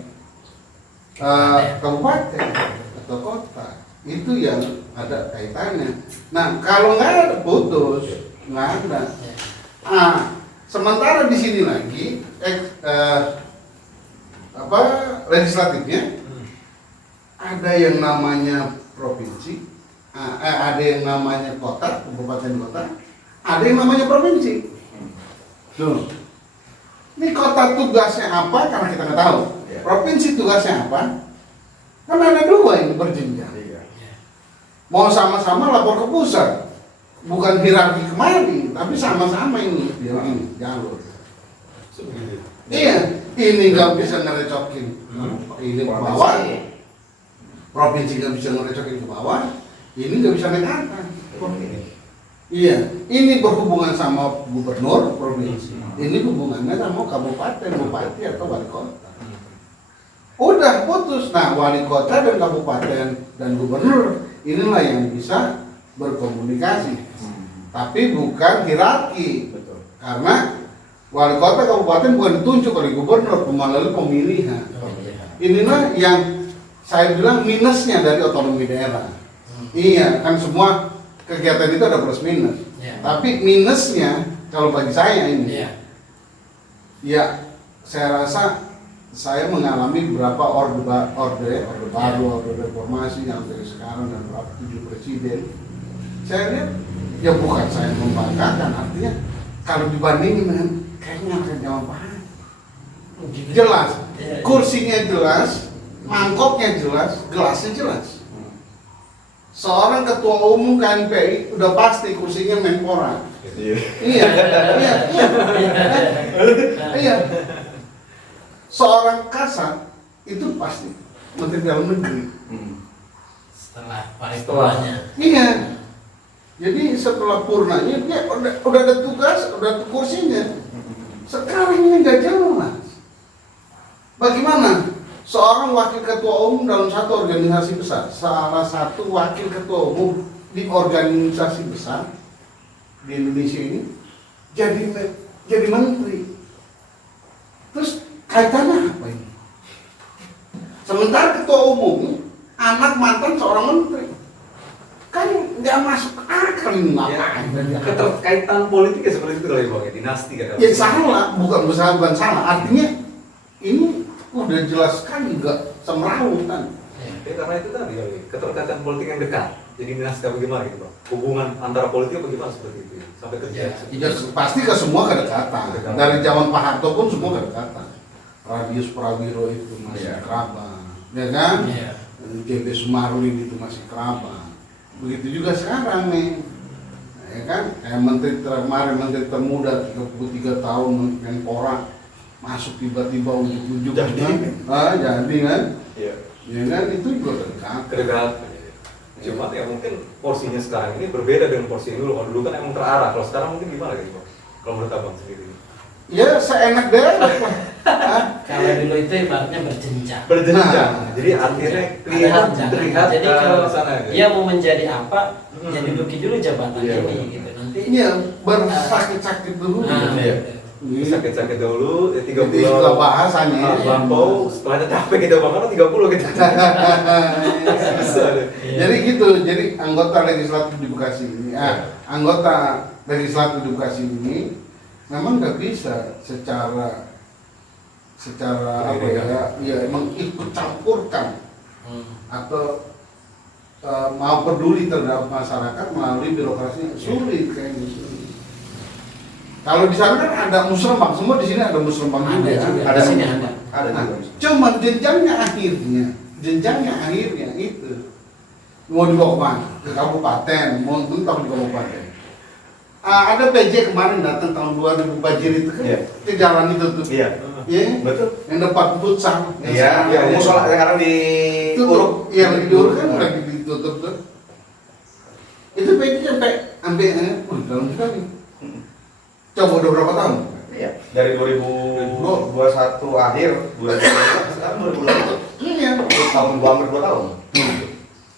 kabupaten atau kota, itu yang ada kaitannya. Nah, kalau nggak ada, putus, nggak ada. Sementara di sini lagi legislatifnya ada yang namanya provinsi, ada yang namanya kota, kabupaten kota, ada yang namanya provinsi. Tuh, ini kota tugasnya apa? Karena kita nggak tahu. Provinsi tugasnya apa? Kan ada dua yang berjenjang. Mau sama-sama lapor ke pusat, bukan hierarki kemari, tapi sama-sama ini jalur. Iya, ini nggak bisa ngerecokin ini ke bawah, provinsi nggak bisa ngerecokin ke bawah, ini nggak bisa naik atas. Iya, ini berhubungan sama gubernur provinsi, ini hubungannya sama kabupaten, bupati atau wali kota. Udah putus. Nah, wali kota dan kabupaten dan gubernur inilah yang bisa berkomunikasi, tapi bukan hierarki. Karena wali kota kabupaten bukan ditunjuk oleh gubernur, melalui pemilihan. Inilah yang saya bilang minusnya dari otonomi daerah. Iya, kan semua kegiatan itu ada plus minus. Tapi minusnya kalau bagi saya ini, ya saya rasa saya mengalami beberapa orde baru, orde reformasi yang dari sekarang dan berapa 7 presiden. Saya lihat, ya bukan saya membanggakan, artinya kalau dibandingin dengan kayaknya akan jawab apa? Jelas, kursinya jelas, mangkoknya jelas, gelasnya jelas. Seorang ketua umum KNPI udah pasti kursinya Menpora. Iya. Seorang kasat itu pasti Menteri Dalam Negeri. Setelah paripurnanya. Iya. Jadi setelah purnanya dia udah ada tugas, udah ada kursinya. Sekarang ini nggak jelas. Bagaimana seorang wakil ketua umum dalam satu organisasi besar, salah satu wakil ketua umum di organisasi besar di Indonesia ini jadi menteri. Terus kaitannya apa ini? Sementara ketua umum anak mantan seorang menteri, kan nggak masuk akal ini ngapain? Keterkaitan politiknya seperti itu kali Bang, dinasti kan. Ya salah, bukan salah. Artinya ini udah jelas sekali nggak semrawut kan. Ya karena itu tadi ya, keterkaitan politik yang dekat. Jadi dinasti bagaimana gitu Bang? Hubungan antara politik bagaimana seperti itu sampai kerja. Ya, pasti ke semua kedekatan. Dari zaman Pak Harto pun semua kedekatan. Radius Prawiro itu masih kerabat, ya kan? JB Sumarlin itu masih kerabat. Begitu juga sekarang nih, ya kan? Kayak menteri termuda 33 tahun Menpora masuk tiba-tiba ujuk-ujuk Jadi kan? Iya. Ya kan itu juga Kedekatan. Cuma ya mungkin porsinya sekarang ini berbeda dengan porsi dulu. Kalau dulu kan emang terarah. Kalau sekarang mungkin gimana gitu Bang? Kalau menurut Abang sendiri? Ya seenak deh. Kalau dulu itu ibaratnya berjenjang. Berjenjang. Nah, jadi artinya terlihat Jadi kalau sana, dia mau menjadi apa, ya duduki dulu jabatan ini gitu. Nanti Iya, bersakit-sakit dulu. Iya. Iya. Sakit-sakit dulu, ya 30 Jadi istilah bahasanya. lampau, setelahnya capek kita Bang, karena 30 gitu. Bisa deh. Jadi gitu, jadi anggota legislatif di Bekasi ini, anggota legislatif di Bekasi ini memang nggak bisa secara apa ya mengikut campurkan atau mau peduli terhadap masyarakat melalui birokrasi sulit kayaknya. Kalau di sana kan ada musrembang, semua di sini ada musrembang juga. Ada sini ada. Cuman jenjangnya akhirnya itu mau dibawa kemana? Ke kabupaten, mau mentok di kabupaten. Ada PJ kemarin datang tahun 2000 banjir itu kan, ke jalan itu tuh. Iya. Iya. Betul. Yang depan futsal. Iya, musola sekarang di Tutup. Iya, lagi diuruk kan lagi ditutup tuh. Itu PJ sampai dalam sekali. Coba udah berapa tahun? Iya. Dari 2021 akhir 2022 sekarang 2022. Iya. Tahun hampir 2 tahun.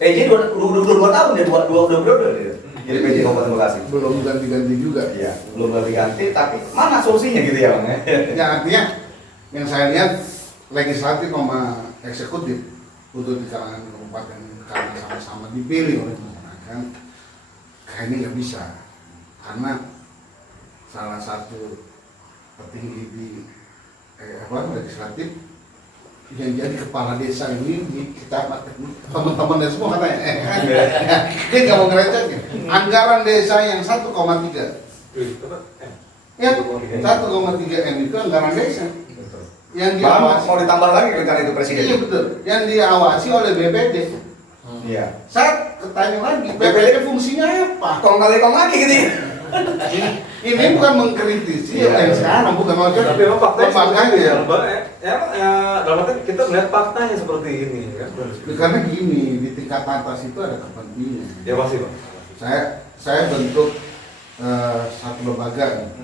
Jadi 22 tahun ya, 2 periode dia. Jadi PJ Kabupaten Bekasi. Belum ganti-ganti juga. Iya, belum ganti-ganti, tapi mana solusinya gitu ya Bang? Ya artinya yang saya lihat legislatif sama eksekutif untuk di kalangan kabupaten karena sama-sama dipilih oleh masyarakat, kayaknya nggak bisa karena salah satu petinggi di legislatif yang jadi kepala desa ini di kita teman-teman dari semua katanya dia nggak mau ngerecokin anggaran desa yang 1,3 ya 1,3 M itu anggaran desa yang diawasi mau ditambah lagi karena itu presiden. iya betul yang diawasi oleh BPD. Iya. Saya tanya lagi BPD fungsinya apa? Kong lagi gitu ya. Ini bukan mengkritisi yang sekarang, bukan maksudnya. Tapi memang faktanya seperti itu ya. Dalam arti kita melihat faktanya seperti ini kan. Karena gini, di tingkat atas itu ada kepentingan. Ya pasti Bang. Saya bentuk satu lembaga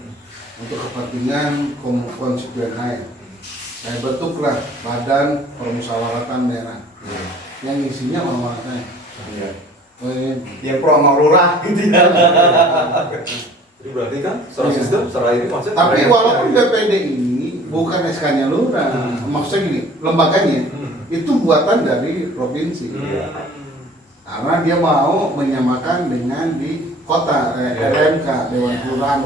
untuk kepentingan konstituen saya. Saya bentuklah Badan Permusyawaratan Daerah yang isinya orang-orang saya. Iya. Yang pro sama lurah gitu ya. Jadi berarti kan secara sistem, secara ini maksudnya. Tapi walaupun BPD ini bukan SK-nya lurah, maksudnya gini, lembaganya itu buatan dari provinsi. Karena dia mau menyamakan dengan di kota RMK Dewan Kelurahan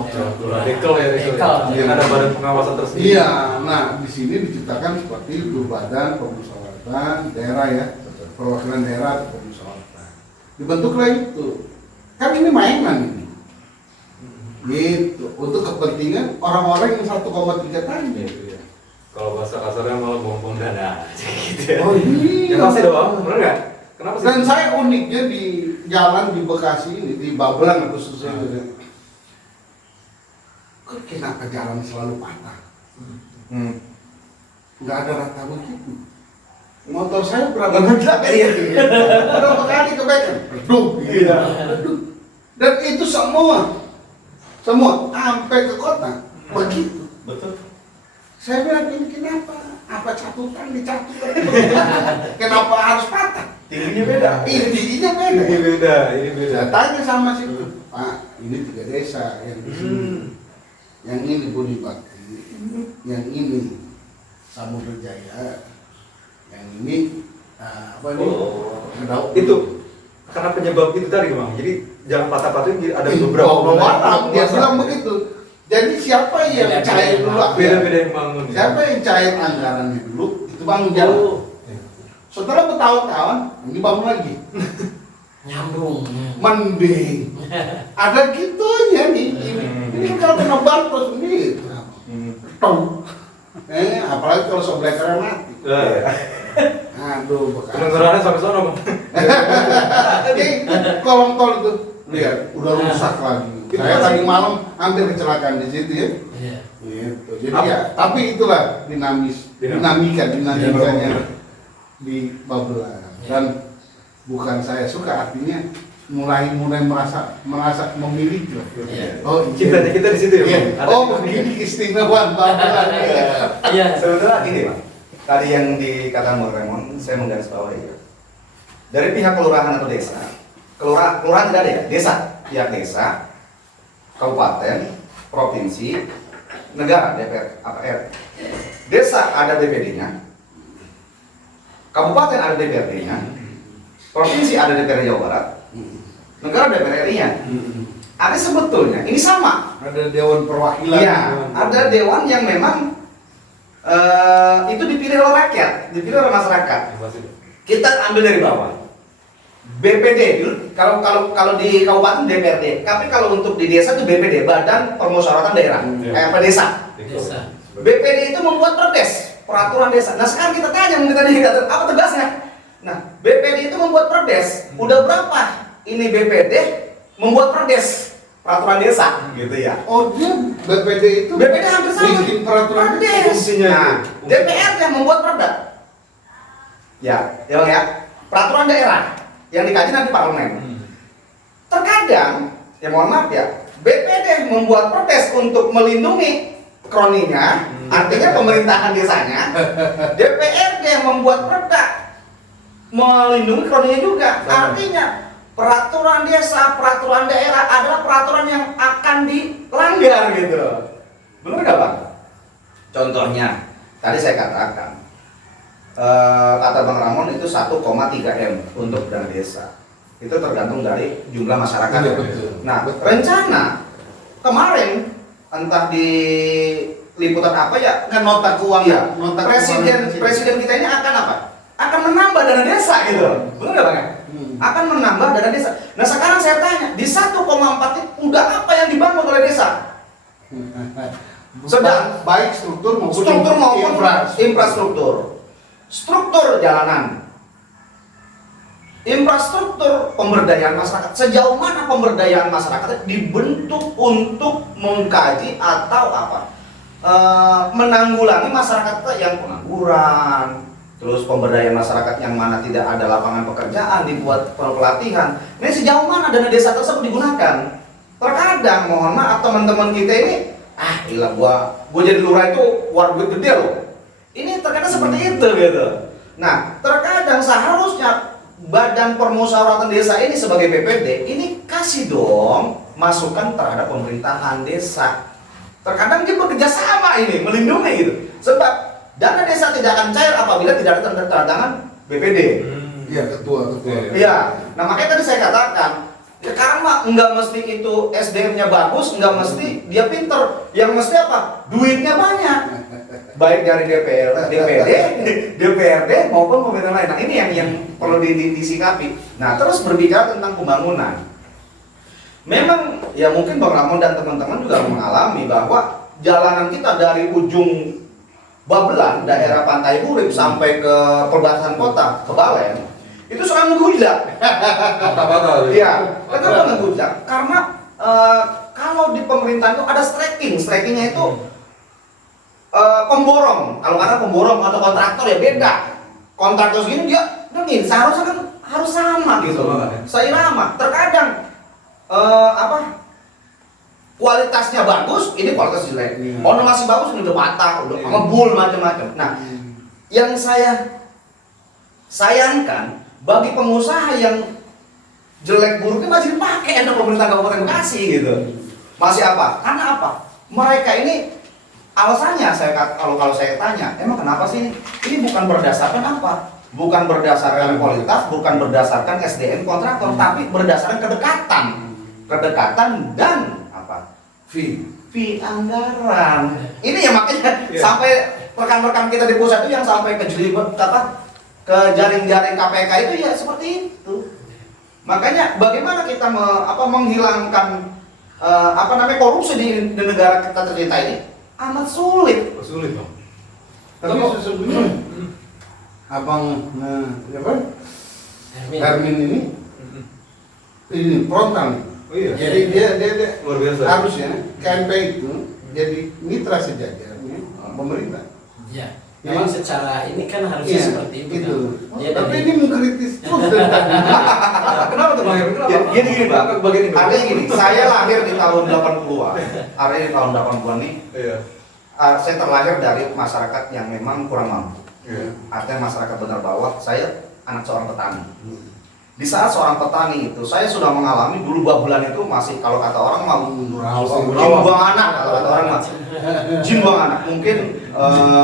Dekel ya, Dekel. Ada badan pengawasan tersendiri. Iya, nah di sini diciptakan seperti itu Badan Permusyawaratan Daerah ya, perwakilan daerah atau permusyawaratan. Dibentuklah itu. Kan ini mainan ini. Gitu, untuk kepentingan orang-orang yang 1,3 tadi. Kalau bahasa kasarnya malah bom dana. Gitu ya. Oh iya. Ya pasti dong, benar nggak? Kenapa sih? Dan saya uniknya di jalan di Bekasi ini, di Babelan khususnya, kok kenapa jalan selalu patah? Nggak ada rata begitu. motor saya berapa kali? Berapa kali kebaikan? Redup, Iya. redup. Dan itu semua sampai ke kota begitu. Betul. Saya bilang ini kenapa? Apa catutan dicatutan? Kenapa harus patah? Tingginya beda. Intinya beda. Ini beda, ini beda. Saya tanya sama situ, Pak, ini 3 desa yang di sini, yang ini Budi Bakti, yang ini Samudra Jaya, yang ini apa nih? Ngedauk. Itu karena penyebab itu tadi bang. Jadi jangan patah-patah ada beberapa orang dia bilang begitu. Jadi siapa yang cair dulu? Beda-beda yang bangun. Siapa yang cair anggarannya dulu? Itu bangun jalan. Setelah bertahun-tahun, ini bangun lagi. Nyambung. Mending. Ada gitunya nih. Ini kalau kena bantos ini. Tong. Apalagi kalau soblekernya mati. Aduh, bekas. Kedengarannya sampai sana bang. Jadi kolong tol itu lihat udah rusak lagi. Saya tadi malam hampir kecelakaan di situ ya. Iya. Gitu. Jadi ya, tapi itulah dinamikanya di Babelan. Dan bukan saya suka, artinya mulai merasa memiliki lah. Iya. Oh, iya. Cintanya kita di situ ya bang. Iya. Oh, begini keistimewaan Babelan. Iya. Sebetulnya gini Pak, tadi yang dikatakan Bang Raymond, saya menggarisbawahi ya. Dari pihak kelurahan atau desa, kelurahan tidak ada ya, desa, pihak desa, kabupaten, provinsi, negara, DPR, RT. Desa ada BPD-nya, kabupaten ada DPRD-nya, provinsi ada DPR Jawa Barat, negara DPR RI-nya. Ada sebetulnya, ini sama. Ada dewan perwakilan. Iya, ada dewan yang memang itu dipilih oleh rakyat, dipilih oleh masyarakat. Kita ambil dari bawah. BPD dulu, kalau di kabupaten DPRD, tapi kalau untuk di desa itu BPD, Badan Permusyawaratan Daerah, desa. Desa. BPD itu membuat perdes, peraturan desa. Nah sekarang kita tanya, mungkin tadi apa tegasnya? Nah, BPD itu membuat perdes. Udah berapa ini BPD membuat perdes peraturan desa, gitu ya? Oh, dia BPD itu BPD hampir sama. bikin peraturan Perdes. Fungsinya Nah, itu. DPR yang membuat perda. Ya Bang ya. Peraturan daerah yang dikaji nanti parlemen. Terkadang, ya mohon maaf ya, BPD membuat perdes untuk melindungi kroninya, artinya pemerintahan desanya. DPRD yang membuat perda melindungi kroninya juga, artinya peraturan desa, peraturan daerah adalah peraturan yang akan dilanggar gitu. Benar nggak Bang? Contohnya, tadi saya katakan, kata Bang Ramon itu 1,3 M untuk dana desa. Itu tergantung dari jumlah masyarakat. Iya, betul. Nah, rencana kemarin entah di liputan apa ya, kan nota keuangan. iya, Nota presiden kita ini akan apa? Akan menambah dana desa gitu. Benar nggak Bang? Akan menambah dana desa. Nah, sekarang saya tanya, di 1,4 itu udah apa yang dibangun oleh desa? Sedang baik struktur maupun infrastruktur. Struktur jalanan, infrastruktur pemberdayaan masyarakat. Sejauh mana pemberdayaan masyarakat dibentuk untuk mengkaji atau apa? Menanggulangi masyarakat yang pengangguran, terus pemberdayaan masyarakat yang mana tidak ada lapangan pekerjaan, dibuat pelatihan. Ini sejauh mana dana desa tersebut digunakan? Terkadang mohon maaf teman-teman kita ini, gila gua jadi lurah itu war duit gede loh. Ini terkadang seperti itu gitu. Nah, terkadang seharusnya Badan Permusyawaratan Desa ini sebagai BPD ini kasih dong masukan terhadap pemerintahan desa. Terkadang dia bekerja sama ini, melindungi gitu. Sebab dana desa tidak akan cair apabila tidak ada tanda tangan BPD. Iya, ketua. Iya. Nah, makanya tadi saya katakan, ya karena nggak mesti itu SDM-nya bagus, nggak mesti dia pinter. Yang mesti apa? Duitnya banyak. Baik dari DPRD maupun pemerintah lain. Nah, ini yang perlu disikapi. Nah, terus berbicara tentang pembangunan. Memang ya mungkin Bang Ramon dan teman-teman juga mengalami bahwa jalanan kita dari ujung Babelan, daerah Pantai Urip sampai ke perbatasan kota, ke Balen, itu suka menggujak. Patah-patah. Iya, kenapa menggujak? Karena kalau di pemerintahan itu ada striking-nya itu pemborong. Kalau ada pemborong atau kontraktor ya beda. kontraktor segini dia ngin, seharusnya kan harus sama gitu. Sama kan, ya? Seirama. Terkadang kualitasnya bagus, ini kualitas jelek. Oh, masih bagus, udah patah, udah ngebul macam-macam. Nah, yang saya sayangkan bagi pengusaha yang jelek buruknya masih dipakai untuk pemerintah Kabupaten Bekasi gitu. Masih apa? Karena apa? Mereka ini alasannya kalau saya tanya, emang kenapa sih ini? Ini bukan berdasarkan apa? Bukan berdasarkan kualitas, bukan berdasarkan SDM kontraktor, tapi berdasarkan kedekatan dan apa? Fee anggaran. Ini ya makanya sampai rekan-rekan kita di pusat itu yang sampai ke ke jaring-jaring KPK itu ya seperti itu. Makanya bagaimana kita menghilangkan korupsi di negara kita tercinta ini amat sulit. Sulit bang. Tapi sesungguhnya abang Hermin ini frontal nih. Oh iya. Jadi dia Luar biasa. harusnya KNP itu jadi mitra sejajarnya pemerintah. Iya. Memang secara ini kan harusnya seperti itu. Itu. Kan? Dia Tapi dari- ini mengkritis terus dari tadi. Kenapa tuh bang? Kenapa? Gini bang, Bagian ini. artinya gini, saya lahir di tahun 80-an. Artinya di tahun 80-an nih, Iya. saya terlahir dari masyarakat yang memang kurang mampu. Iya. Artinya masyarakat benar bawah. Saya anak seorang petani. Di saat seorang petani itu, saya sudah mengalami dulu babulan itu masih kalau kata orang mau jin buang anak, kalau kata orang mah jin buang anak. Mungkin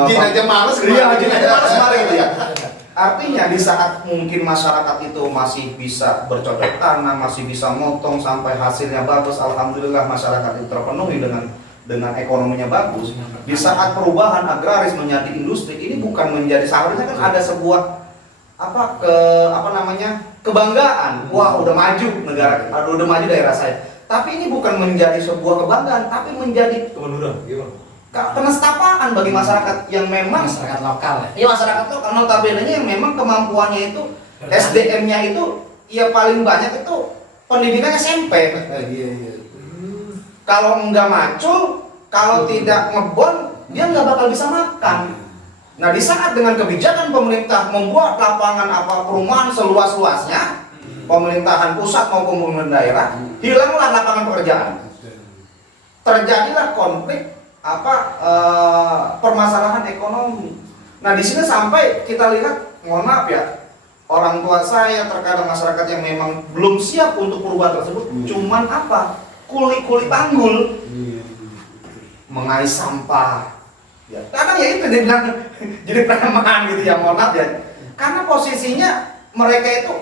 Jin aja males. Iya, jin aja males kemarin gitu ya. Artinya di saat mungkin masyarakat itu masih bisa bercocok tanam, masih bisa motong sampai hasilnya bagus, alhamdulillah masyarakat itu terpenuhi dengan ekonominya bagus. Di saat perubahan agraris menjadi industri, ini bukan menjadi seharusnya kan ada sebuah kebanggaan. Wah, udah maju negara, udah maju daerah saya. Tapi ini bukan menjadi sebuah kebanggaan, tapi menjadi Kemunduran, gimana? penestapaan bagi masyarakat yang memang masyarakat lokal ya. iya masyarakat lokal notabene-nya yang memang kemampuannya itu SDM-nya itu ya paling banyak itu pendidikan SMP. Iya. Kalau nggak macul, kalau tidak ngebon, dia nggak bakal bisa makan. Nah, di saat dengan kebijakan pemerintah membuat lapangan perumahan seluas-luasnya, pemerintahan pusat maupun pemerintah daerah, hilanglah lapangan pekerjaan. Terjadilah konflik permasalahan ekonomi. Nah, di sini sampai kita lihat, mohon maaf ya, orang tua saya terkadang masyarakat yang memang belum siap untuk perubahan tersebut, cuman kuli-kuli panggul, mengais sampah. Ya, karena ya itu jadi preman gitu ya, mohon maaf ya. Karena posisinya mereka itu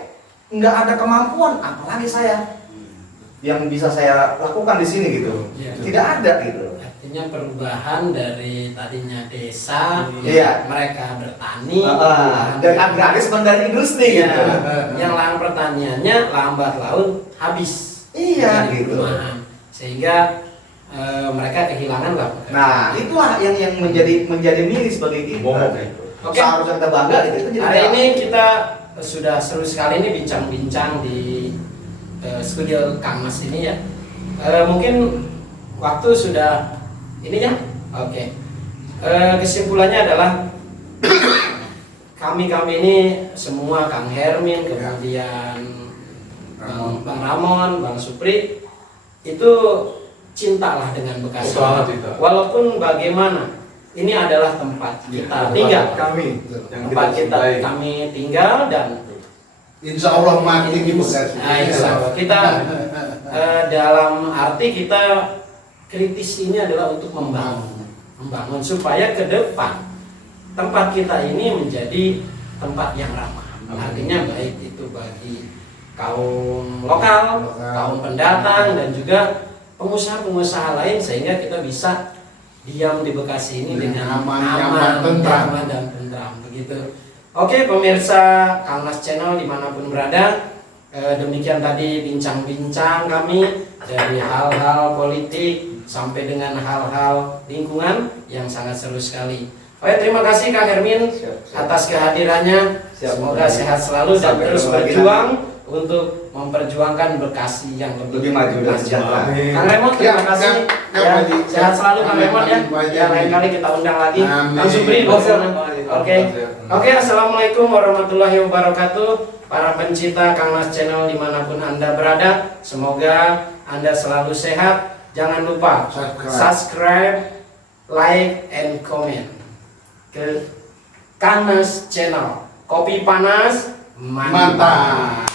nggak ada kemampuan, apalagi saya yang bisa saya lakukan di sini gitu. Iya. Tidak ada gitu. Artinya perubahan dari tadinya desa, Iya. mereka bertani, Dan agraris menjadi industri iya, gitu. yang lahan pertaniannya lambat laun habis. Iya, Jadi gitu. perumahan. Sehingga mereka kehilangan lah. Nah, itulah yang menjadi miris bagi kita. Momok. Gitu. Oke. Seharusnya kita bangga gitu. Itu jadi Hari ini kita sudah seru sekali ini bincang-bincang di studio Kang Mas ini ya. Mungkin waktu sudah ini ya. Oke. Kesimpulannya adalah kami ini semua Kang Hermin, kemudian Bang Ramon, Bang Supri itu cintalah dengan Bekasi. Sangat cinta. Walaupun bagaimana, ini adalah tempat kita tinggal. Kami yang Tempat kita cintai. kami tinggal dan Insya Allah mati di Bekasi. Nah, insya Allah. Kita dalam arti kita kritis ini adalah untuk membangun supaya ke depan tempat kita ini menjadi tempat yang ramah. Artinya baik itu bagi kaum lokal, kaum pendatang dan juga pengusaha-pengusaha lain sehingga kita bisa diam di Bekasi ini dengan aman, nyaman, tentram. nyaman dan tentram begitu. Oke pemirsa Kang Mas Channel dimanapun berada, demikian tadi bincang-bincang kami dari hal-hal politik sampai dengan hal-hal lingkungan yang sangat seru sekali. Oke, terima kasih Kang Hermin atas kehadirannya. Semoga sehat selalu dan Sampai terus ketemu lagi berjuang untuk memperjuangkan Bekasi yang Lebih maju dan sejahtera. Kang Remon terima Ya, kasih. ya, Ya, Pak Haji. sehat selalu Kang Amin, Remon ya. amin, Pak Haji. Ya lain kali kita undang lagi. Amin. Kang Supri, Oh, siap. bagaimana? Oke, assalamualaikum warahmatullahi wabarakatuh. Para pencinta Kang Mas Channel dimanapun Anda berada, semoga Anda selalu sehat. Jangan lupa subscribe, like, and comment ke Kang Mas Channel. Kopi panas, mantap.